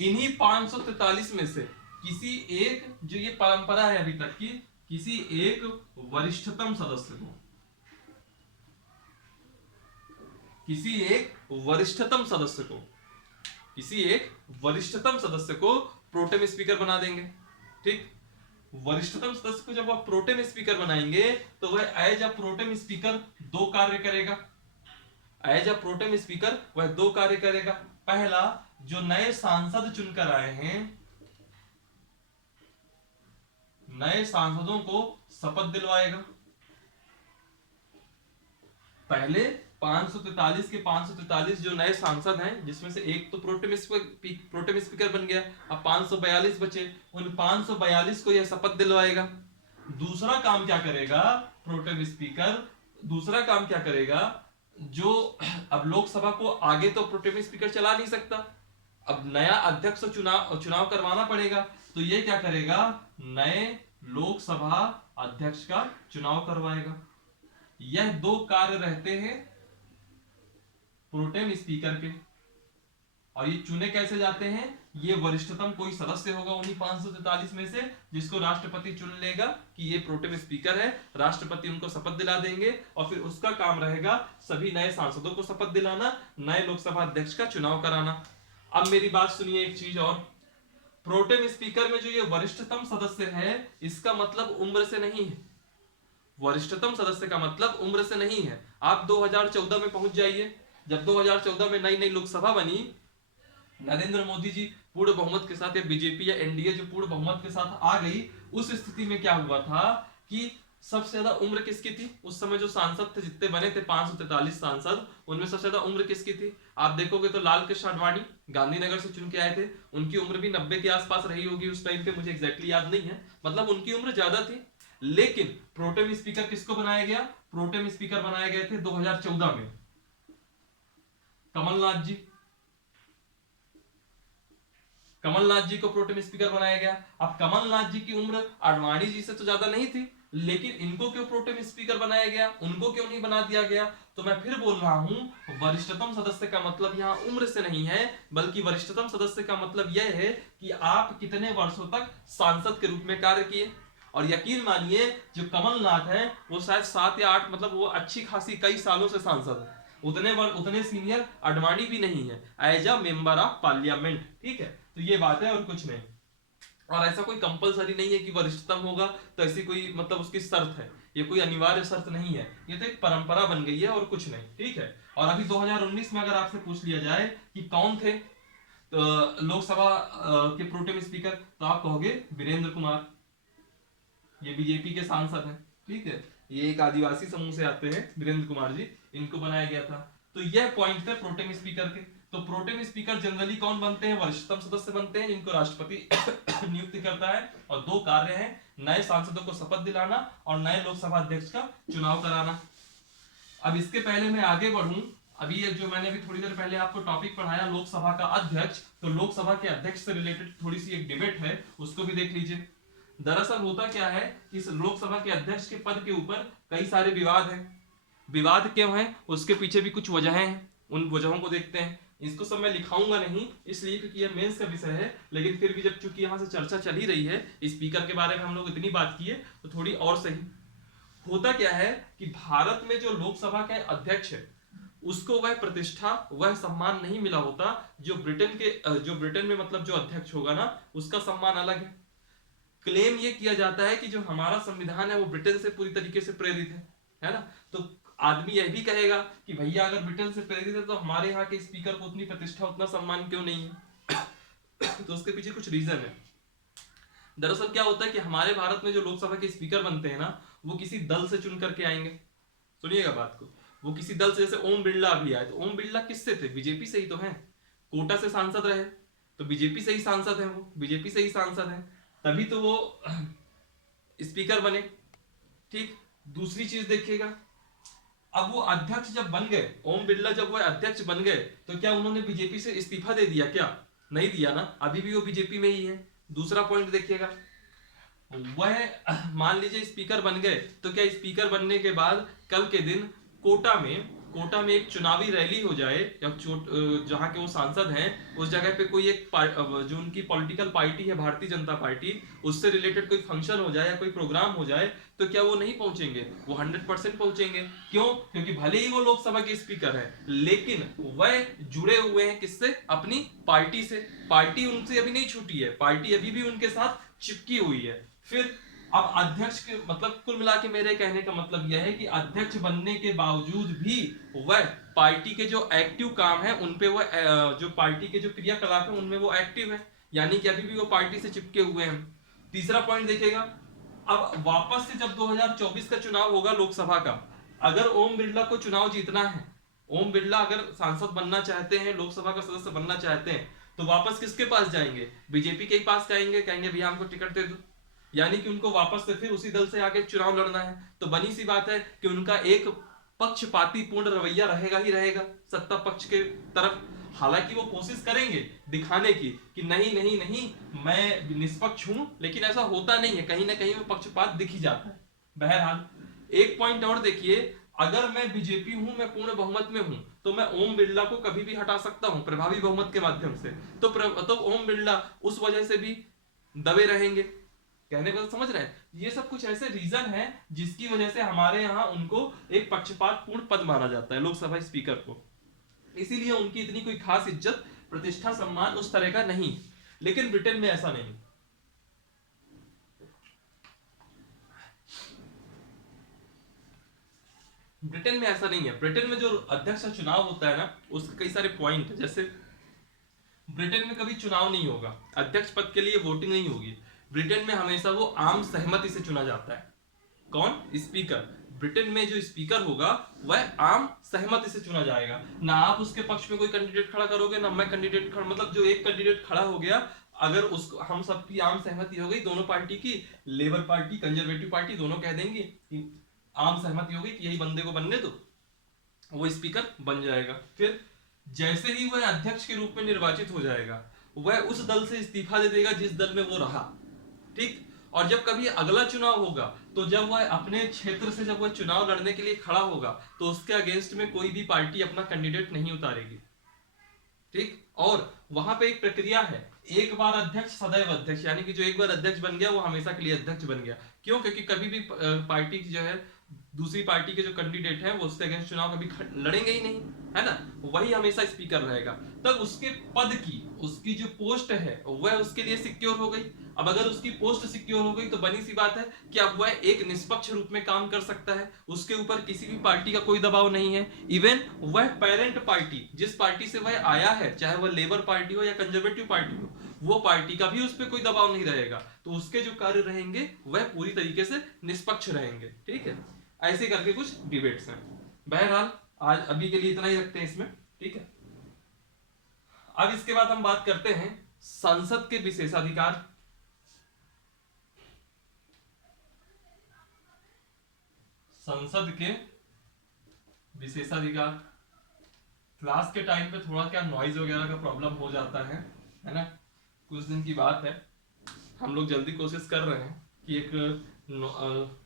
इन्हीं 543 में से किसी एक, जो ये परंपरा है अभी तक की, किसी एक वरिष्ठतम सदस्य को, किसी एक वरिष्ठतम सदस्य को, किसी एक वरिष्ठतम सदस्य को प्रोटेम स्पीकर बना देंगे, ठीक। वरिष्ठतम सदस्य को जब आप प्रोटेम स्पीकर बनाएंगे तो वह एज अ प्रोटेम स्पीकर दो कार्य करेगा, एज अ प्रोटेम स्पीकर वह दो कार्य करेगा। पहला, जो नए सांसद चुनकर आए हैं, नए सांसदों को शपथ दिलवाएगा। पहले 543 के 543 जो नए सांसद हैं, जिसमें से एक तो प्रोटेम स्पीकर बन गया, अब 542 बचे, उन 542 को यह शपथ दिलवाएगा। दूसरा काम क्या करेगा प्रोटेम स्पीकर, दूसरा काम क्या करेगा, जो अब लोकसभा को आगे तो प्रोटेम स्पीकर चला नहीं सकता, अब नया अध्यक्ष चुनाव करवाना पड़ेगा, तो ये क्या करेगा, नए लोकसभा अध्यक्ष का चुनाव करवाएगा। यह दो कार्य रहते हैं प्रोटेम स्पीकर के, और ये चुने कैसे जाते हैं, ये वरिष्ठतम कोई सदस्य होगा उन्हीं 543 में से, जिसको राष्ट्रपति चुन लेगा कि ये प्रोटेम स्पीकर है, राष्ट्रपति उनको शपथ दिला देंगे, और फिर उसका काम रहेगा सभी नए सांसदों को शपथ दिलाना, नए लोकसभा अध्यक्ष का चुनाव कराना। अब मेरी बात सुनिए एक चीज और, प्रोटेम स्पीकर में जो ये वरिष्ठतम सदस्य है, इसका मतलब उम्र से नहीं है, वरिष्ठतम सदस्य का मतलब उम्र से नहीं है। आप 2014 में पहुंच जाइए, जब 2014 में नई नई लोकसभा बनी, नरेंद्र मोदी जी पूर्ण बहुमत के साथ, या बीजेपी या एनडीए जो पूर्ण बहुमत के साथ आ गई, उस स्थिति में क्या हुआ था कि सबसे ज्यादा उम्र किसकी थी उस समय, जो सांसद थे जितने बने थे 543 सांसद, उनमें सबसे ज्यादा उम्र किसकी थी, आप देखोगे तो लाल कृष्ण आडवाणी गांधीनगर से चुन के आए थे, उनकी उम्र भी 90 के आसपास रही होगी उस टाइम पे, मुझे एग्जैक्टली याद नहीं है, मतलब उनकी उम्र ज्यादा थी। लेकिन प्रोटेम स्पीकर किसको बनाया गया, प्रोटेम स्पीकर बनाए गए थे 2014 में कमलनाथ जी, कमलनाथ जी को प्रोटेम स्पीकर बनाया गया। अब कमलनाथ जी की उम्र आडवाणी जी से तो ज्यादा नहीं थी, लेकिन इनको क्यों प्रोटेम स्पीकर बनाया गया, उनको क्यों नहीं बना दिया गया, तो मैं फिर बोल रहा हूं, वरिष्ठतम सदस्य का मतलब यहां उम्र से नहीं है, बल्कि वरिष्ठतम सदस्य का मतलब यह है कि आप कितने वर्षों तक सांसद के रूप में कार्य किए। और यकीन मानिए जो कमलनाथ है वो शायद 7 या 8, मतलब वो अच्छी खासी कई सालों से सांसद है, उतने सीनियर आडवाणी भी नहीं है as a member of parliament, ठीक है। तो ये बात है और कुछ नहीं, और ऐसा कोई कंपलसरी नहीं है कि वरिष्ठतम होगा तो ऐसी कोई मतलब उसकी शर्त है, ये कोई अनिवार्य शर्त नहीं है, ये तो एक परंपरा बन गई है और कुछ नहीं, ठीक है। और अभी 2019 में अगर आपसे पूछ लिया जाए कि कौन थे तो लोकसभा के प्रोटेम स्पीकर, तो आप कहोगे वीरेंद्र कुमार, ये बीजेपी के सांसद हैं, ठीक है, ये एक आदिवासी समूह से आते हैं वीरेंद्र कुमार जी, इनको बनाया गया था। तो यह पॉइंट थे प्रोटेम स्पीकर के। तो प्रोटेम स्पीकर जनरली कौन बनते हैं, वरिष्ठतम सदस्य बनते हैं, जिनको राष्ट्रपति नियुक्त करता है, और दो कार्य हैं, नए सांसदों को शपथ दिलाना और नए लोकसभा अध्यक्ष का चुनाव कराना। अब इसके पहले मैं आगे बढ़ूं, अभी जो मैंने अभी थोड़ी देर पहले आपको टॉपिक पढ़ाया लोकसभा का अध्यक्ष, तो लोकसभा के अध्यक्ष से रिलेटेड थोड़ी सी एक डिबेट है, उसको भी देख लीजिए। दरअसल होता क्या है कि इस लोकसभा के अध्यक्ष के पद के ऊपर कई सारे विवाद हैं। विवाद क्यों है, उसके पीछे भी कुछ वजहें हैं, उन वजहों को देखते हैं। इसको सब मैं लिखाऊंगा नहीं इसलिए क्योंकि यह मेंस का विषय है, लेकिन फिर भी जब चूंकि यहाँ से चर्चा चल ही रही है, स्पीकर के बारे में हम लोग इतनी बात की है तो थोड़ी और सही। होता क्या है कि भारत में जो लोकसभा का अध्यक्ष है उसको वह प्रतिष्ठा वह सम्मान नहीं मिला होता जो ब्रिटेन में मतलब जो अध्यक्ष होगा ना उसका सम्मान अलग है। क्लेम ये किया जाता है कि जो हमारा संविधान है वो ब्रिटेन से पूरी तरीके से प्रेरित है ना। तो आदमी यह भी कहेगा कि भैया अगर ब्रिटेन से प्रेरित है तो हमारे यहाँ के स्पीकर को उतनी प्रतिष्ठा उतना सम्मान क्यों नहीं है। तो उसके पीछे कुछ रीजन है। दरअसल क्या होता है कि हमारे भारत में जो लोकसभा के स्पीकर बनते हैं ना वो किसी दल से चुन करके आएंगे। सुनिएगा बात को, वो किसी दल से, जैसे ओम बिरला अभी आए तो ओम बिरला किससे थे, बीजेपी से ही तो हैं। कोटा से सांसद रहे तो बीजेपी से ही सांसद हैं, वो बीजेपी से ही सांसद हैं, तभी तो वो स्पीकर बने। ठीक, दूसरी चीज देखिएगा, अब वो अध्यक्ष जब बन गए, ओम बिरला जब वो अध्यक्ष बन गए तो क्या उन्होंने बीजेपी से इस्तीफा दे दिया, क्या नहीं दिया ना, अभी भी वो बीजेपी में ही है। दूसरा पॉइंट देखिएगा, वह मान लीजिए स्पीकर बन गए तो क्या स्पीकर बनने के बाद कल के दिन कोटा में एक चुनावी रैली हो जाए या जहां के वो सांसद हैं उस जगह पे कोई एक जो उनकी पॉलिटिकल पार्टी है भारतीय जनता पार्टी, उससे रिलेटेड कोई फंक्शन हो जाए या कोई प्रोग्राम हो जाए तो क्या वो नहीं पहुंचेंगे, वो 100% पहुंचेंगे। क्यों, क्योंकि भले ही वो लोकसभा के स्पीकर है लेकिन वह जुड़े हुए हैं किससे, अपनी पार्टी से। पार्टी उनसे अभी नहीं छूटी है, पार्टी अभी भी उनके साथ चिपकी हुई है। फिर अब अध्यक्ष के मतलब कुल मिला के मेरे कहने का मतलब यह है कि अध्यक्ष बनने के बावजूद भी वह पार्टी के जो एक्टिव काम है उनपे वह जो पार्टी के जो क्रियाकलाप है उनमें वो एक्टिव है, यानी कि अभी भी वो पार्टी से चिपके हुए हैं। तीसरा पॉइंट देखिएगा, अब वापस से जब 2024 का चुनाव होगा लोकसभा का, अगर ओम बिरला को चुनाव जीतना है, ओम बिरला अगर सांसद बनना चाहते हैं, लोकसभा का सदस्य बनना चाहते हैं, तो वापस किसके पास जाएंगे, बीजेपी के ही पास जाएंगे, कहेंगे भैया हमको टिकट दे दो, यानी कि उनको वापस से फिर उसी दल से आगे चुनाव लड़ना है। तो बनी सी बात है कि उनका एक पक्षपाती पूर्ण रवैया रहेगा ही रहेगा सत्ता पक्ष के तरफ। हालांकि वो कोशिश करेंगे दिखाने की कि नहीं नहीं नहीं मैं निष्पक्ष हूं, लेकिन ऐसा होता नहीं है, कहीं ना कहीं वो पक्षपात दिख ही जाता है। बहरहाल एक पॉइंट और देखिए, अगर मैं बीजेपी हूं, मैं पूर्ण बहुमत में हूं, तो मैं ओम बिरला को कभी भी हटा सकता हूं प्रभावी बहुमत के माध्यम से। तो ओम बिरला उस वजह से भी दबे रहेंगे। कहने को तो समझ रहे हैं, ये सब कुछ ऐसे रीजन है जिसकी वजह से हमारे यहाँ उनको एक पक्षपात पूर्ण पद माना जाता है लोकसभा स्पीकर को, इसीलिए उनकी इतनी कोई खास इज्जत प्रतिष्ठा सम्मान उस तरह का नहीं। लेकिन ब्रिटेन में ऐसा नहीं, ब्रिटेन में ऐसा नहीं है। ब्रिटेन में जो अध्यक्ष का चुनाव होता है ना उसके कई सारे पॉइंट है, जैसे ब्रिटेन में कभी चुनाव नहीं होगा, अध्यक्ष पद के लिए वोटिंग नहीं होगी। ब्रिटेन में हमेशा वो आम सहमति से चुना जाता है। कौन, स्पीकर। ब्रिटेन में जो स्पीकर होगा वह आम सहमति से चुना जाएगा, ना आप उसके पक्ष में कोई कैंडिडेट खड़ा करोगे ना मैं कैंडिडेट खड़ा, मतलब जो एक कैंडिडेट खड़ा हो गया अगर उसको हम सबकी आम सहमति हो गई, दोनों पार्टी की, लेबर पार्टी कंजर्वेटिव पार्टी दोनों कह देंगे कि आम सहमति हो गई कि यही बंदे को बनने दो, वो स्पीकर बन जाएगा। फिर जैसे ही वह अध्यक्ष के रूप में निर्वाचित हो जाएगा वह उस दल से इस्तीफा दे देगा जिस दल में वो रहा। ठीक, और जब कभी अगला चुनाव होगा तो जब वह अपने क्षेत्र से जब वह चुनाव लड़ने के लिए खड़ा होगा तो उसके अगेंस्ट में कोई भी पार्टी अपना कैंडिडेट नहीं उतारेगी। ठीक, और वहां पे एक प्रक्रिया है, एक बार अध्यक्ष सदैव अध्यक्ष, यानी कि जो एक बार अध्यक्ष बन गया वो हमेशा के लिए अध्यक्ष बन गया। क्यों, क्योंकि कभी भी पार्टी जो है दूसरी पार्टी के जो कैंडिडेट है वो उसके अगेंस्ट चुनाव कभी लड़ेंगे ही नहीं, है ना, वही हमेशा स्पीकर रहेगा। तब उसके पद की उसकी जो पोस्ट है वह उसके लिए सिक्योर हो गई। अब अगर उसकी पोस्ट सिक्योर हो गई तो बनी सी बात है कि अब वह एक निष्पक्ष रूप में काम कर सकता है, उसके ऊपर किसी भी पार्टी का कोई दबाव नहीं है। इवन वह पेरेंट पार्टी जिस पार्टी से वह आया है, चाहे वह लेबर पार्टी हो या कंजर्वेटिव पार्टी हो, वो पार्टी का भी उस पर कोई दबाव नहीं रहेगा, तो उसके जो कार्य रहेंगे वह पूरी तरीके से निष्पक्ष रहेंगे। ठीक है, ऐसे करके कुछ डिबेट्स हैं। बहरहाल आज अभी के लिए इतना ही रखते हैं इसमें, ठीक है। अब इसके बाद हम बात करते हैं संसद के विशेषाधिकार। संसद के विशेषाधिकार, क्लास के टाइम पे थोड़ा क्या नॉइज वगैरह का प्रॉब्लम हो जाता है ना, कुछ दिन की बात है, हम लोग जल्दी कोशिश कर रहे हैं कि एक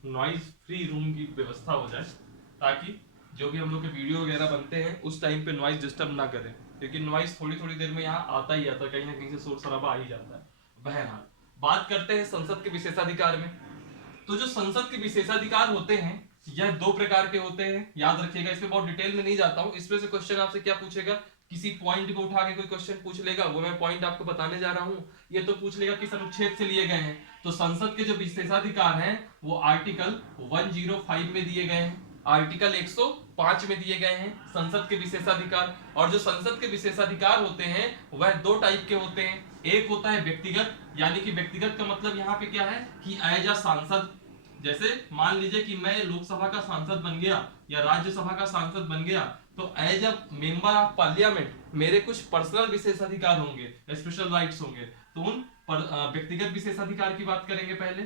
नॉइज फ्री रूम की व्यवस्था हो जाए, ताकि जो भी हम लोग के वीडियो वगैरह बनते हैं उस टाइम पे नॉइज डिस्टर्ब ना करें, क्योंकि नॉइज थोड़ी थोड़ी देर में यहाँ आता ही आता है, कहीं ना कहीं से शोर शराबा आ ही जाता है। बहरहाल बात करते हैं संसद के विशेषाधिकार में। तो जो संसद के विशेषाधिकार होते हैं यह दो प्रकार के होते हैं, याद रखिएगा। इसमें बहुत डिटेल में नहीं जाता हूं। इसमें से क्वेश्चन आपसे क्या पूछेगा, किसी पॉइंट को उठा के कोई क्वेश्चन पूछ लेगा, वो मैं पॉइंट आपको बताने जा रहा हूं। ये तो पूछ लेगा किस अनुच्छेद से लिए गए हैं। तो संसद के जो विशेषाधिकार हैं वो आर्टिकल 105 में दिए गए हैं, आर्टिकल 105 में दिए गए हैं संसद के विशेषाधिकार। और जो संसद के विशेषाधिकार होते हैं वह दो टाइप के होते हैं। एक होता है व्यक्तिगत, यानी कि व्यक्तिगत का मतलब यहाँ पे क्या है कि एज अ सांसद, जैसे मान लीजिए कि मैं लोकसभा का सांसद बन गया या राज्यसभा का सांसद बन गया, तो as a member of parliament मेरे कुछ पर्सनल विशेषाधिकार होंगे, स्पेशल राइट्स होंगे। तो उन व्यक्तिगत विशेषाधिकार की बात करेंगे पहले,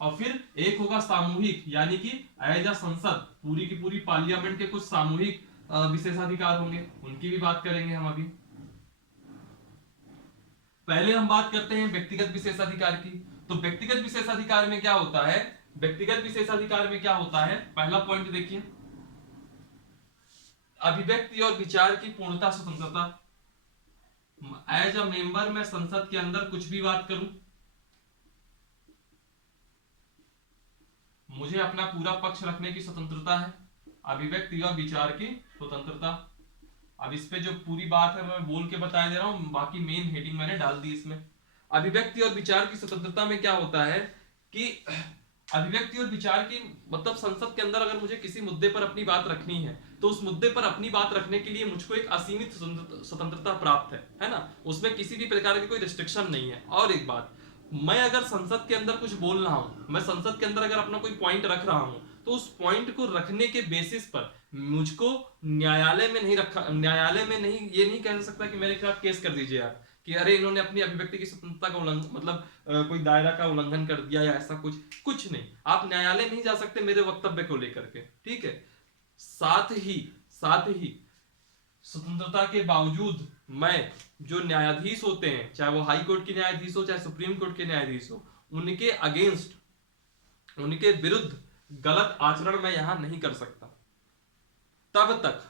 और फिर एक होगा सामूहिक, यानी कि एज अ संसद पूरी की पूरी पार्लियामेंट के कुछ सामूहिक विशेषाधिकार होंगे, उनकी भी बात करेंगे हम अभी। पहले हम बात करते हैं व्यक्तिगत विशेषाधिकार की। तो व्यक्तिगत विशेषाधिकार में क्या होता है, व्यक्तिगत विशेषाधिकार में क्या होता है, पहला पॉइंट देखिए, अभिव्यक्ति और विचार की पूर्णता स्वतंत्रता। एज अ मेंबर मैं संसद के अंदर कुछ भी बात करूं, मुझे अपना पूरा पक्ष रखने की स्वतंत्रता है, अभिव्यक्ति और विचार की स्वतंत्रता। अब इस पे जो पूरी बात है मैं बोल के बता दे रहा हूं, बाकी मेन हेडिंग मैंने डाल दी इसमें। अभिव्यक्ति और विचार की स्वतंत्रता में क्या होता है कि अभिव्यक्ति और विचार की मतलब संसद के अंदर अगर मुझे किसी मुद्दे पर अपनी बात रखनी है तो उस मुद्दे पर अपनी बात रखने के लिए मुझको एक असीमित स्वतंत्रता प्राप्त है ना, उसमें किसी भी प्रकार की कोई रिस्ट्रिक्शन नहीं है। और एक बात, मैं अगर संसद के अंदर कुछ बोल रहा हूं, मैं संसद के अंदर अगर अपना कोई पॉइंट रख रहा हूं, तो उस पॉइंट को रखने के बेसिस पर मुझको न्यायालय में नहीं रखा, न्यायालय में नहीं, ये नहीं कह सकता कि मेरे खिलाफ केस कर दीजिए आप कि अरे इन्होंने अपनी अभिव्यक्ति की स्वतंत्रता का उल्लंघन, मतलब कोई दायरा का उल्लंघन कर दिया या ऐसा कुछ नहीं। आप न्यायालय नहीं जा सकते मेरे वक्तव्य को लेकर के, ठीक है। साथ ही स्वतंत्रता के बावजूद मैं जो न्यायाधीश होते हैं, चाहे वो हाई कोर्ट के न्यायाधीश हो चाहे सुप्रीम कोर्ट के न्यायाधीश हो, उनके अगेंस्ट, उनके विरुद्ध गलत आचरण मैं यहां नहीं कर सकता। तब तक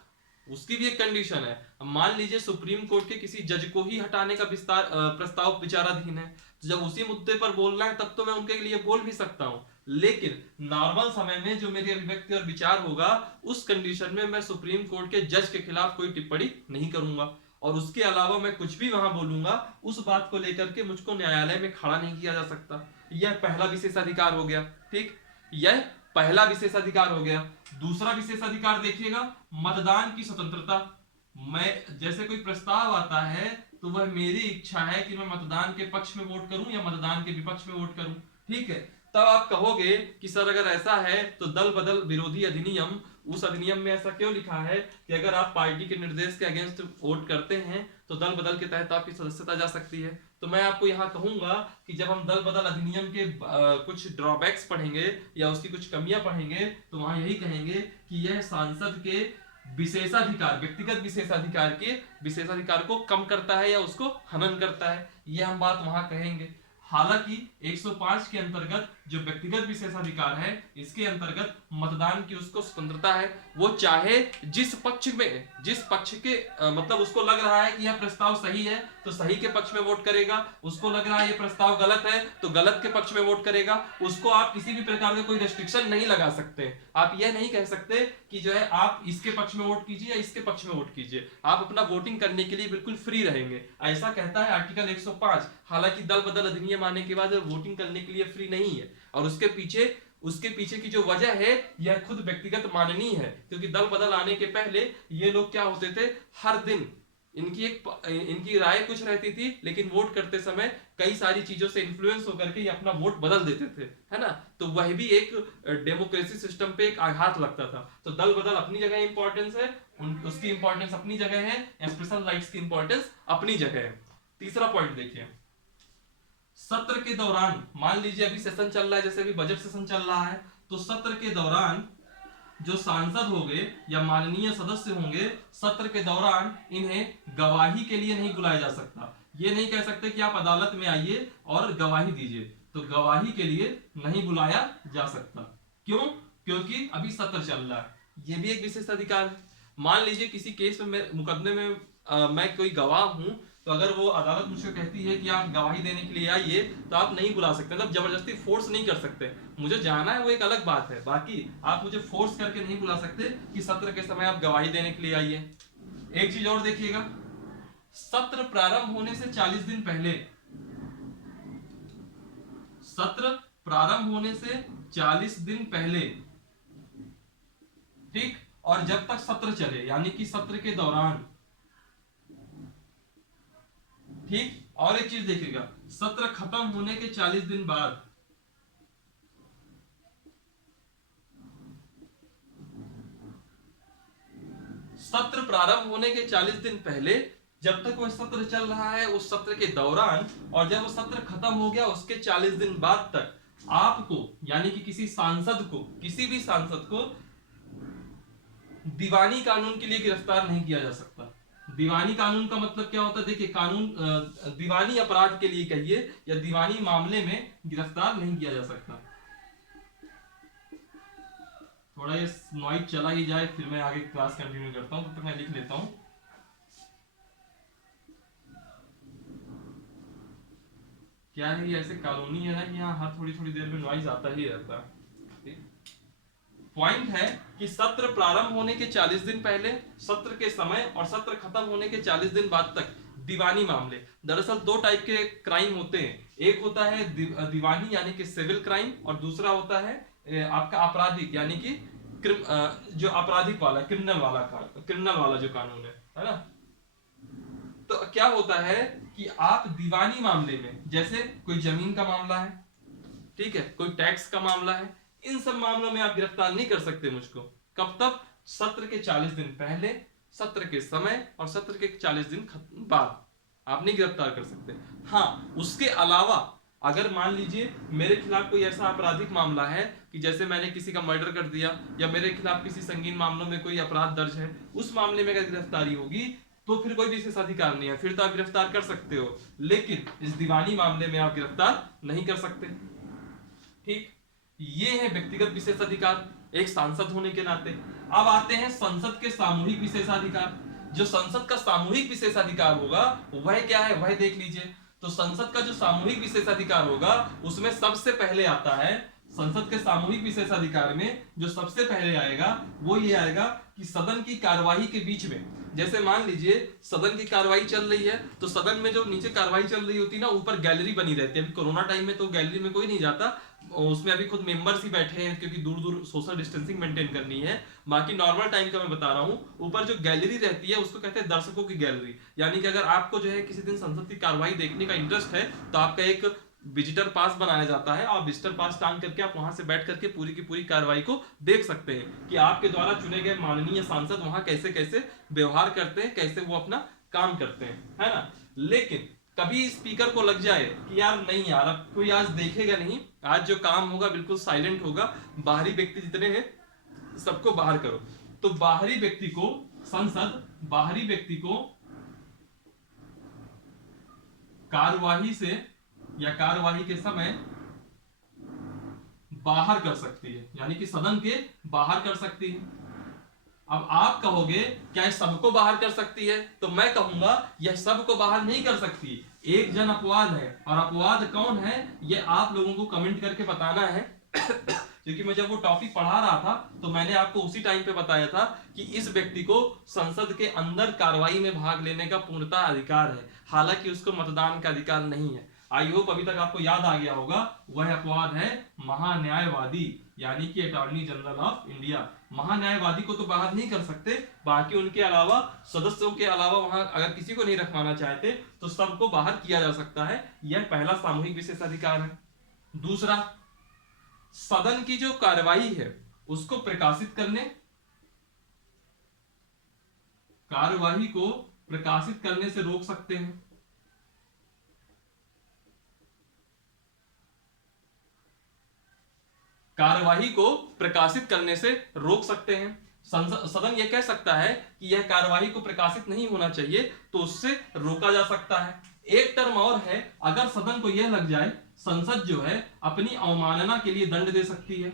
उसकी भी एक कंडीशन है, मान लीजिए सुप्रीम कोर्ट के किसी जज को ही हटाने का प्रस्ताव विचाराधीन है, तो जब उसी मुद्दे पर बोलना है तब तो मैं उनके लिए बोल भी सकता हूं, लेकिन नॉर्मल समय में जो मेरी अभिव्यक्ति और विचार होगा उस कंडीशन में मैं सुप्रीम कोर्ट के जज के खिलाफ कोई टिप्पणी नहीं करूंगा। और उसके अलावा मैं कुछ भी वहां बोलूंगा उस बात को लेकर के मुझको न्यायालय में खड़ा नहीं किया जा सकता। यह पहला विशेषाधिकार हो गया, ठीक, यह पहला विशेषाधिकार हो गया। दूसरा विशेषाधिकार देखिएगा, मतदान की स्वतंत्रता। मैं जैसे कोई प्रस्ताव आता है तो वह मेरी इच्छा है कि मैं मतदान के पक्ष में वोट करूं या मतदान के विपक्ष में वोट करूं, ठीक है। तब आप कहोगे कि सर अगर ऐसा है तो दल बदल विरोधी अधिनियम, उस अधिनियम में ऐसा क्यों लिखा है कि अगर आप पार्टी के निर्देश के अगेंस्ट वोट करते हैं तो दल बदल के तहत आपकी सदस्यता जा सकती है। तो मैं आपको यहाँ कहूंगा कि जब हम दल बदल अधिनियम के कुछ ड्रॉबैक्स पढ़ेंगे या उसकी कुछ कमियां पढ़ेंगे तो वहां यही कहेंगे कि यह सांसद के विशेषाधिकार, व्यक्तिगत विशेषाधिकार को कम करता है या उसको हनन करता है, यह हम बात वहां कहेंगे। हालांकि 105 के अंतर्गत जो व्यक्तिगत विशेषाधिकार है, इसके अंतर्गत मतदान की उसको स्वतंत्रता है। वो चाहे जिस पक्ष के मतलब उसको लग रहा है कि यह प्रस्ताव सही है तो सही के पक्ष में वोट करेगा, उसको लग रहा है ये प्रस्ताव गलत है तो गलत के पक्ष में वोट करेगा। उसको आप किसी भी प्रकार का कोई रेस्ट्रिक्शन नहीं लगा सकते। आप यह नहीं कह सकते कि जो है आप इसके पक्ष में वोट कीजिए या इसके पक्ष में वोट कीजिए, आप अपना वोटिंग करने के लिए बिल्कुल फ्री रहेंगे, ऐसा कहता है आर्टिकल 105। हालांकि दल बदल अधिनियम आने के बाद वोटिंग करने के लिए फ्री नहीं है, और उसके पीछे की जो वजह है यह खुद व्यक्तिगत माननीय है, क्योंकि दल बदल आने के पहले ये लोग क्या होते थे, हर दिन इनकी राय कुछ रहती थी, लेकिन वोट करते समय कई सारी चीजों से इन्फ्लुएंस होकर के ये अपना वोट बदल देते थे, है ना। तो वह भी एक डेमोक्रेसी सिस्टम पे एक आघात लगता था। तो दल बदल अपनी जगह इंपॉर्टेंस है, उसकी इंपॉर्टेंस अपनी जगह है, स्पेशल राइट्स की इंपॉर्टेंस अपनी जगह है। तीसरा पॉइंट देखिए, सत्र के दौरान, मान लीजिए अभी सेशन चल रहा है, जैसे अभी बजट सेशन चल रहा है, तो सत्र के दौरान जो सांसद होंगे या माननीय सदस्य होंगे, सत्र के दौरान इन्हें गवाही के लिए नहीं बुलाया जा सकता। ये नहीं कह सकते कि आप अदालत में आइए और गवाही दीजिए। तो तो गवाही के लिए नहीं बुलाया जा सकता। क्यों? क्योंकि अभी सत्र चल रहा है। ये भी एक विशेष अधिकार है। मान लीजिए किसी केस में मुकदमे में मैं कोई गवाह हूं, तो अगर वो अदालत मुझसे कहती है कि आप गवाही देने के लिए आइए, तो आप नहीं बुला सकते, मतलब जबरदस्ती फोर्स नहीं कर सकते। मुझे जाना है वो एक अलग बात है, बाकी आप मुझे फोर्स करके नहीं बुला सकते कि सत्र के समय आप गवाही देने के लिए आइए। एक चीज और देखिएगा, सत्र प्रारंभ होने से 40 दिन पहले, सत्र प्रारंभ होने से 40 दिन पहले, ठीक, और जब तक सत्र चले, यानी कि सत्र के दौरान, ठीक। और एक चीज देखिएगा, सत्र खत्म होने के 40 दिन बाद, सत्र प्रारंभ होने के 40 दिन पहले, जब तक वह सत्र चल रहा है उस सत्र के दौरान, और जब वो सत्र खत्म हो गया उसके 40 दिन बाद तक आपको, यानी कि किसी सांसद को, किसी भी सांसद को दीवानी कानून के लिए गिरफ्तार नहीं किया जा सकता। दीवानी कानून का मतलब क्या होता है? देखिए, कानून दीवानी अपराध के लिए कहिए या दीवानी मामले में गिरफ्तार नहीं किया जा सकता। थोड़ा ये नॉइज चला ही जाए, फिर मैं आगे क्लास कंटिन्यू करता हूं, तब तक मैं लिख लेता हूं। क्या है, ये ऐसे कॉलोनी है ना कि यहाँ हर थोड़ी थोड़ी देर में नॉइज आता ही रहता है। पॉइंट है कि सत्र प्रारंभ होने के 40 दिन पहले, सत्र के समय और सत्र खत्म होने के 40 दिन बाद तक दीवानी मामले, दरअसल दो टाइप के क्राइम होते हैं। एक होता है दीवानी यानी कि सिविल क्राइम, और दूसरा होता है आपका आपराधिक, यानी कि जो आपराधिक वाला, क्रिमिनल वाला जो कानून है ना। तो क्या होता है कि आप दीवानी मामले में, जैसे कोई जमीन का मामला है, ठीक है, कोई टैक्स का मामला है, इन सब मामलों में आप गिरफ्तार नहीं कर सकते मुझको। कब तक? सत्र के 40 दिन पहले, सत्र के समय और सत्र के 40 दिन बाद आप नहीं गिरफ्तार कर सकते। हाँ, उसके अलावा अगर मान लीजिए मेरे खिलाफ कोई ऐसा आपराधिक मामला है कि जैसे मैंने किसी का मर्डर कर दिया, या मेरे खिलाफ किसी संगीन मामलों में कोई अपराध दर्ज है, उस मामले में अगर गिरफ्तारी होगी तो फिर कोई विशेषाधिकार नहीं है, फिर तो आप गिरफ्तार कर सकते हो, लेकिन इस दीवानी मामले में आप गिरफ्तार नहीं कर सकते। ठीक, ये है व्यक्तिगत विशेषाधिकार एक सांसद होने के नाते। अब आते हैं संसद के सामूहिक विशेषाधिकार। जो संसद का सामूहिक विशेषाधिकार होगा वह क्या है, वह देख लीजिए। तो संसद का जो सामूहिक विशेषाधिकार होगा उसमें सबसे पहले आता है, संसद के सामूहिक विशेषाधिकार में जो सबसे पहले आएगा वो ये आएगा कि सदन की कार्यवाही के बीच में, जैसे मान लीजिए सदन की कार्रवाई चल रही है, तो सदन में जो नीचे कार्रवाई चल रही होती है ना, ऊपर गैलरी बनी रहती है। अभी कोरोना टाइम में तो गैलरी में कोई नहीं जाता, उसमें अभी खुद मेंबर्स ही बैठे हैं क्योंकि दूर दूर सोशल डिस्टेंसिंग मेंटेन करनी है। बाकी नॉर्मल टाइम का मैं बता रहा हूँ, ऊपर जो गैलरी रहती है उसको कहते हैं दर्शकों की गैलरी। यानी कि अगर आपको जो है किसी दिन संसद की कार्रवाई देखने का इंटरेस्ट है तो आपका एक विजिटर पास बनाया जाता है, आप विजिटर पास टांग करके आप वहां से बैठ करके पूरी की पूरी कार्रवाई को देख सकते हैं कि आपके द्वारा चुने गए माननीय सांसद वहां कैसे कैसे व्यवहार करते हैं, कैसे वो अपना काम करते हैं, है ना। लेकिन कभी स्पीकर को लग जाए कि यार नहीं यार, अब कोई आज देखेगा नहीं, आज जो काम होगा बिल्कुल साइलेंट होगा, बाहरी व्यक्ति जितने हैं सबको बाहर करो, तो बाहरी व्यक्ति को संसद, बाहरी व्यक्ति को कार्यवाही से या कार्यवाही के समय बाहर कर सकती है, यानी कि सदन के बाहर कर सकती है। अब आप कहोगे क्या सबको बाहर कर सकती है, तो मैं कहूंगा यह सबको बाहर नहीं कर सकती, एक जन अपवाद है, और अपवाद कौन है ये आप लोगों को कमेंट करके बताना है। क्योंकि मैं जब वो टॉपिक पढ़ा रहा था तो मैंने आपको उसी टाइम पे बताया था कि इस व्यक्ति को संसद के अंदर कार्रवाई में भाग लेने का पूर्णतः अधिकार है, हालांकि उसको मतदान का अधिकार नहीं है। आई होप अभी तक आपको याद आ गया होगा, वह अपवाद है महान्यायवादी, यानी कि अटॉर्नी जनरल ऑफ इंडिया। महान्यायवादी को तो बाहर नहीं कर सकते, बाकी उनके अलावा सदस्यों के अलावा वहां अगर किसी को नहीं रखवाना चाहते तो सबको बाहर किया जा सकता है। यह पहला सामूहिक विशेषाधिकार है। दूसरा, सदन की जो कार्यवाही है उसको प्रकाशित करने, कार्यवाही को प्रकाशित करने से रोक सकते हैं। कार्यवाही को प्रकाशित करने से रोक सकते हैं। सदन यह कह सकता है कि यह कार्यवाही को प्रकाशित नहीं होना चाहिए, तो उससे रोका जा सकता है। एक टर्म और है, अगर सदन को यह लग जाए, संसद जो है अपनी अवमानना के लिए दंड दे सकती है।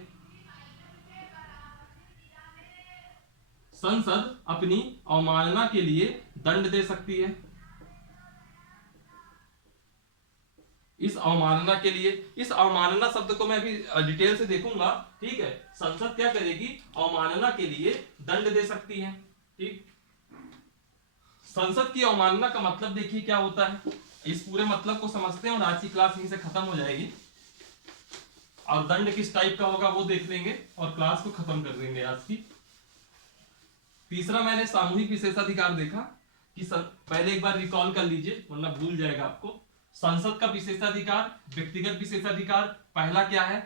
संसद अपनी अवमानना के लिए दंड दे सकती है। इस अवमानना के लिए, इस अवमानना शब्द को मैं अभी डिटेल से देखूंगा, ठीक है। संसद क्या करेगी, अवमानना के लिए दंड दे सकती है, ठीक। संसद की अवमानना का मतलब देखिए क्या होता है, इस पूरे मतलब को समझते हैं और आज की क्लास यहीं से खत्म हो जाएगी। और दंड किस टाइप का होगा वो देख लेंगे और क्लास को खत्म कर देंगे आज की। तीसरा मैंने सामूहिक विशेषाधिकार देखा कि पहले एक बार रिकॉल कर लीजिए वरना भूल जाएगा आपको। संसद का विशेषाधिकार, व्यक्तिगत विशेषाधिकार, पहला क्या है,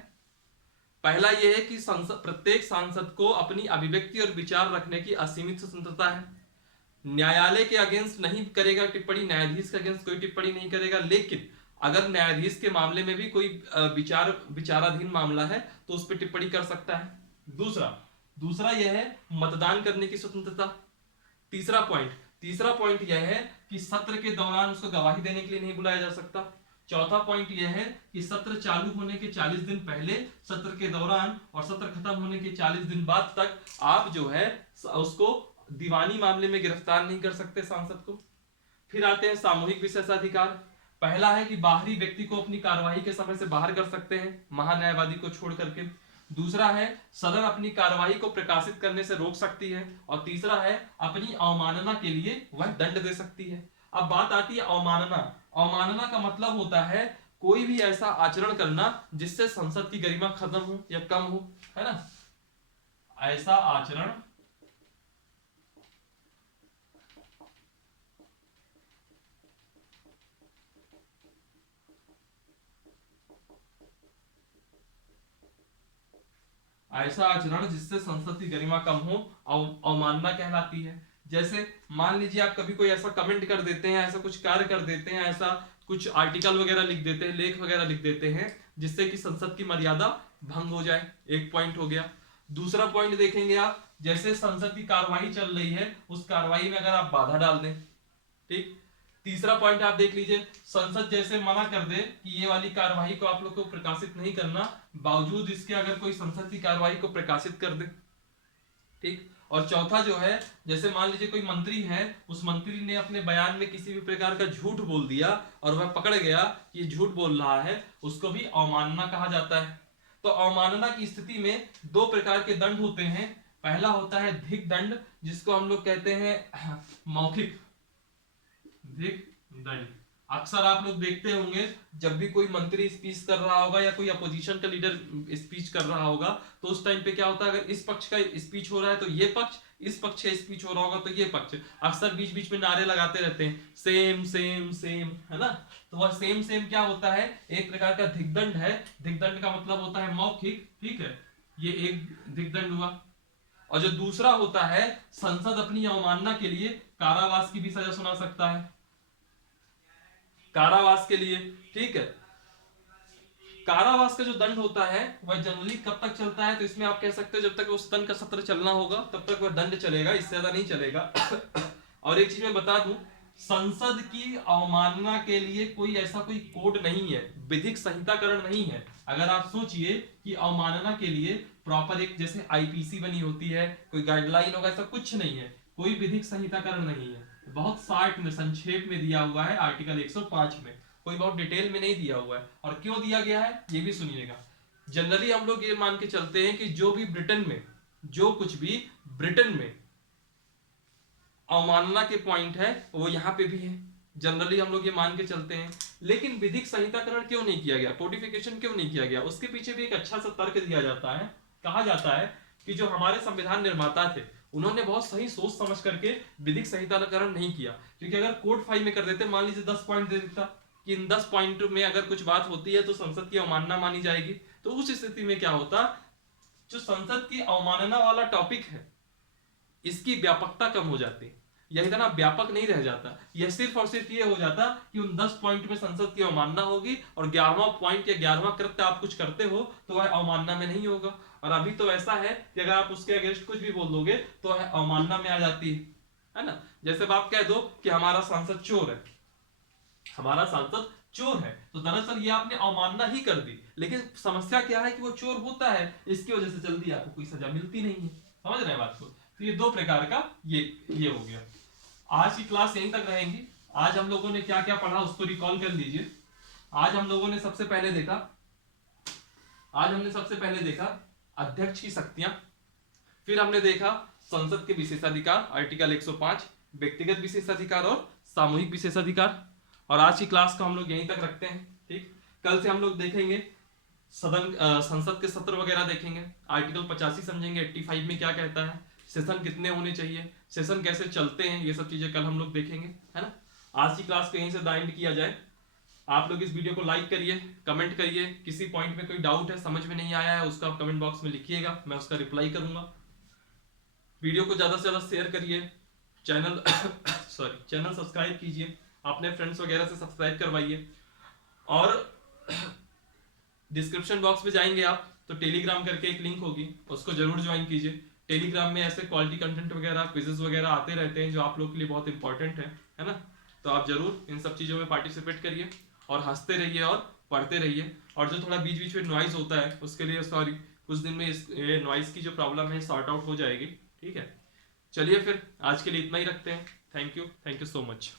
पहला यह है कि संसद, प्रत्येक सांसद को अपनी अभिव्यक्ति और विचार रखने की असीमित स्वतंत्रता है। न्यायालय के अगेंस्ट नहीं करेगा टिप्पणी, न्यायाधीश के अगेंस्ट कोई टिप्पणी नहीं करेगा, लेकिन अगर न्यायाधीश के मामले में भी कोई विचाराधीन मामला है तो उस पर टिप्पणी कर सकता है। दूसरा यह है मतदान करने की स्वतंत्रता। तीसरा पॉइंट यह है कि सत्र के दौरान उसको गवाही देने के लिए नहीं बुलाया जा सकता। चौथा पॉइंट यह है कि सत्र चालू होने के 40 दिन पहले, सत्र के दौरान और सत्र खत्म होने के 40 दिन बाद तक आप जो है उसको दीवानी मामले में गिरफ्तार नहीं कर सकते सांसद को। फिर आते हैं सामूहिक विशेषाधिकार। पहला है कि बाहरी व्यक्ति को अपनी कार्यवाही के समय से बाहर कर सकते हैं, महान्यायवादी को छोड़ करके। दूसरा है सदन अपनी कार्यवाही को प्रकाशित करने से रोक सकती है। और तीसरा है अपनी अवमानना के लिए वह दंड दे सकती है। अब बात आती है अवमानना। अवमानना का मतलब होता है कोई भी ऐसा आचरण करना जिससे संसद की गरिमा खत्म हो या कम हो, है ना। ऐसा आचरण जिससे संसद की गरिमा कम हो अवमानना कहलाती है। जैसे मान लीजिए आप कभी कोई ऐसा कमेंट कर देते हैं, ऐसा कुछ कार्य कर देते हैं, ऐसा कुछ आर्टिकल वगैरह लिख देते हैं, लेख वगैरह लिख देते हैं जिससे कि संसद की मर्यादा भंग हो जाए, एक पॉइंट हो गया। दूसरा पॉइंट देखेंगे आप, जैसे संसद की कार्यवाही चल रही है उस कार्यवाही में अगर आप बाधा डाल दें, ठीक। तीसरा पॉइंट आप देख लीजिए, संसद जैसे मना कर दे कि ये वाली कार्यवाही को आप लोग को प्रकाशित नहीं करना, बावजूद इसके अगर कोई संसद की कार्यवाही को प्रकाशित कर दे, ठीक। और चौथा जो है, जैसे मान लीजिए कोई मंत्री है, उस मंत्री ने अपने बयान में किसी भी प्रकार का झूठ बोल दिया और वह पकड़ गया कि ये झूठ बोल रहा है, उसको भी अवमानना कहा जाता है। तो अवमानना की स्थिति में दो प्रकार के दंड होते हैं। पहला होता है धिक दंड, जिसको हम लोग कहते हैं मौखिक धिक दंड। अक्सर आप लोग देखते होंगे जब भी कोई मंत्री स्पीच कर रहा होगा या कोई अपोजिशन का लीडर स्पीच कर रहा होगा तो उस टाइम पे क्या होता है, अगर इस पक्ष का स्पीच हो रहा है तो ये पक्ष, इस पक्ष का स्पीच हो रहा होगा तो ये पक्ष, अक्सर बीच बीच में नारे लगाते रहते हैं सेम सेम सेम, है ना। तो वह सेम सेम क्या होता है, एक प्रकार का धिकदंड है। धिकदंड का मतलब होता है मौखिक, ठीक है, ये एक धिकदंड हुआ। और जो दूसरा होता है, संसद अपनी अवमानना के लिए कारावास की भी सजा सुना सकता है, कारावास के लिए, ठीक है। कारावास का जो दंड होता है वह जनरली कब तक चलता है, तो इसमें आप कह सकते हो जब तक उस दंड का सत्र चलना होगा तब तक वह दंड चलेगा, इससे ज्यादा नहीं चलेगा। और एक चीज मैं बता दूं, संसद की अवमानना के लिए कोई ऐसा कोई कोड नहीं है, विधिक संहिताकरण नहीं है। अगर आप सोचिए कि अवमानना के लिए प्रॉपर एक जैसे आईपीसी बनी होती है, कोई गाइडलाइन होगा, ऐसा कुछ नहीं है, कोई विधिक संहिताकरण नहीं है। बहुत शार्ट में, संक्षेप में दिया हुआ है आर्टिकल 105 में, कोई बहुत डिटेल में नहीं दिया हुआ है। और क्यों दिया गया है ये भी सुनिएगा। जनरली हम लोग ये मान के चलते हैं कि जो भी ब्रिटेन में, जो कुछ भी ब्रिटेन में अवमानना के पॉइंट है वो यहाँ पे भी है, जनरली हम लोग ये मान के चलते हैं। लेकिन विधिक संहिताकरण क्यों नहीं किया गया, कोडिफिकेशन क्यों नहीं किया गया, उसके पीछे भी एक अच्छा सा तर्क दिया जाता है। कहा जाता है कि जो हमारे संविधान निर्माता थे उन्होंने बहुत सही सोच समझ करके विधिक संहिताकरण नहीं किया। क्योंकि अगर कोड 5 में कर देते, मान लीजिए 10 पॉइंट दे देता कि इन 10 पॉइंट में अगर कुछ बात होती है तो संसद की अवमानना मानी जाएगी, तो उस स्थिति में क्या होता, जो संसद की अवमानना वाला टॉपिक है इसकी व्यापकता कम हो जाती, यह इतना व्यापक नहीं रह जाता। यह सिर्फ और सिर्फ ये हो जाता कि उन 10 पॉइंट में संसद की अवमानना होगी और 11वां पॉइंट या 11वां कृत्य आप कुछ करते हो तो वह अवमानना में नहीं होगा। और अभी तो ऐसा है कि अगर आप उसके अगेंस्ट कुछ भी बोल दोगे तो वह अवमानना में आ जाती है ना। जैसे आप कह दो कि हमारा सांसद चोर है, हमारा सांसद चोर है। तो दरअसल ये आपने अवमानना ही कर दी, लेकिन समस्या क्या है कि वो चोर होता है, इसकी वजह से जल्दी आपको कोई सजा मिलती नहीं है। समझ रहे हैं बात को? तो ये दो प्रकार का ये हो गया। आज की क्लास यहीं तक रहेंगी। आज हम लोगों ने क्या क्या पढ़ा उसको रिकॉल कर लीजिए। आज हम लोगों ने सबसे पहले देखा अध्यक्ष की शक्तियां, फिर हमने देखा संसद के विशेषाधिकार आर्टिकल 105, व्यक्तिगत विशेषाधिकार और सामूहिक विशेषाधिकार। और आज की क्लास को हम लोग यहीं तक रखते हैं। ठीक, कल से हम लोग देखेंगे संसद के सत्र वगैरह देखेंगे, आर्टिकल 85 समझेंगे, 85 में क्या कहता है, सेशन कितने होने चाहिए, सेशन कैसे चलते हैं, ये सब चीजें कल हम लोग देखेंगे, है ना। आज की क्लास को यहीं से एंड किया जाए। आप लोग इस वीडियो को लाइक करिए, कमेंट करिए, किसी पॉइंट में कोई डाउट है, समझ में नहीं आया है, उसका आप कमेंट बॉक्स में लिखिएगा, मैं उसका रिप्लाई करूंगा। वीडियो को ज्यादा से ज्यादा शेयर करिए, चैनल चैनल सब्सक्राइब कीजिए, अपने फ्रेंड्स वगैरह से सब्सक्राइब करवाइए। और डिस्क्रिप्शन बॉक्स में जाएंगे आप तो टेलीग्राम करके एक लिंक होगी, उसको जरूर ज्वाइन कीजिए। टेलीग्राम में ऐसे क्वालिटी कंटेंट वगैरह, क्विजेस वगैरह आते रहते हैं जो आप लोग के लिए बहुत इंपॉर्टेंट है ना। तो आप जरूर इन सब चीज़ों में पार्टिसिपेट करिए और हंसते रहिए और पढ़ते रहिए। और जो थोड़ा बीच बीच में नॉइज होता है उसके लिए सॉरी, कुछ दिन में इस नॉइज की जो प्रॉब्लम है सॉर्ट आउट हो जाएगी। ठीक है, चलिए फिर आज के लिए इतना ही रखते हैं। Thank you so much.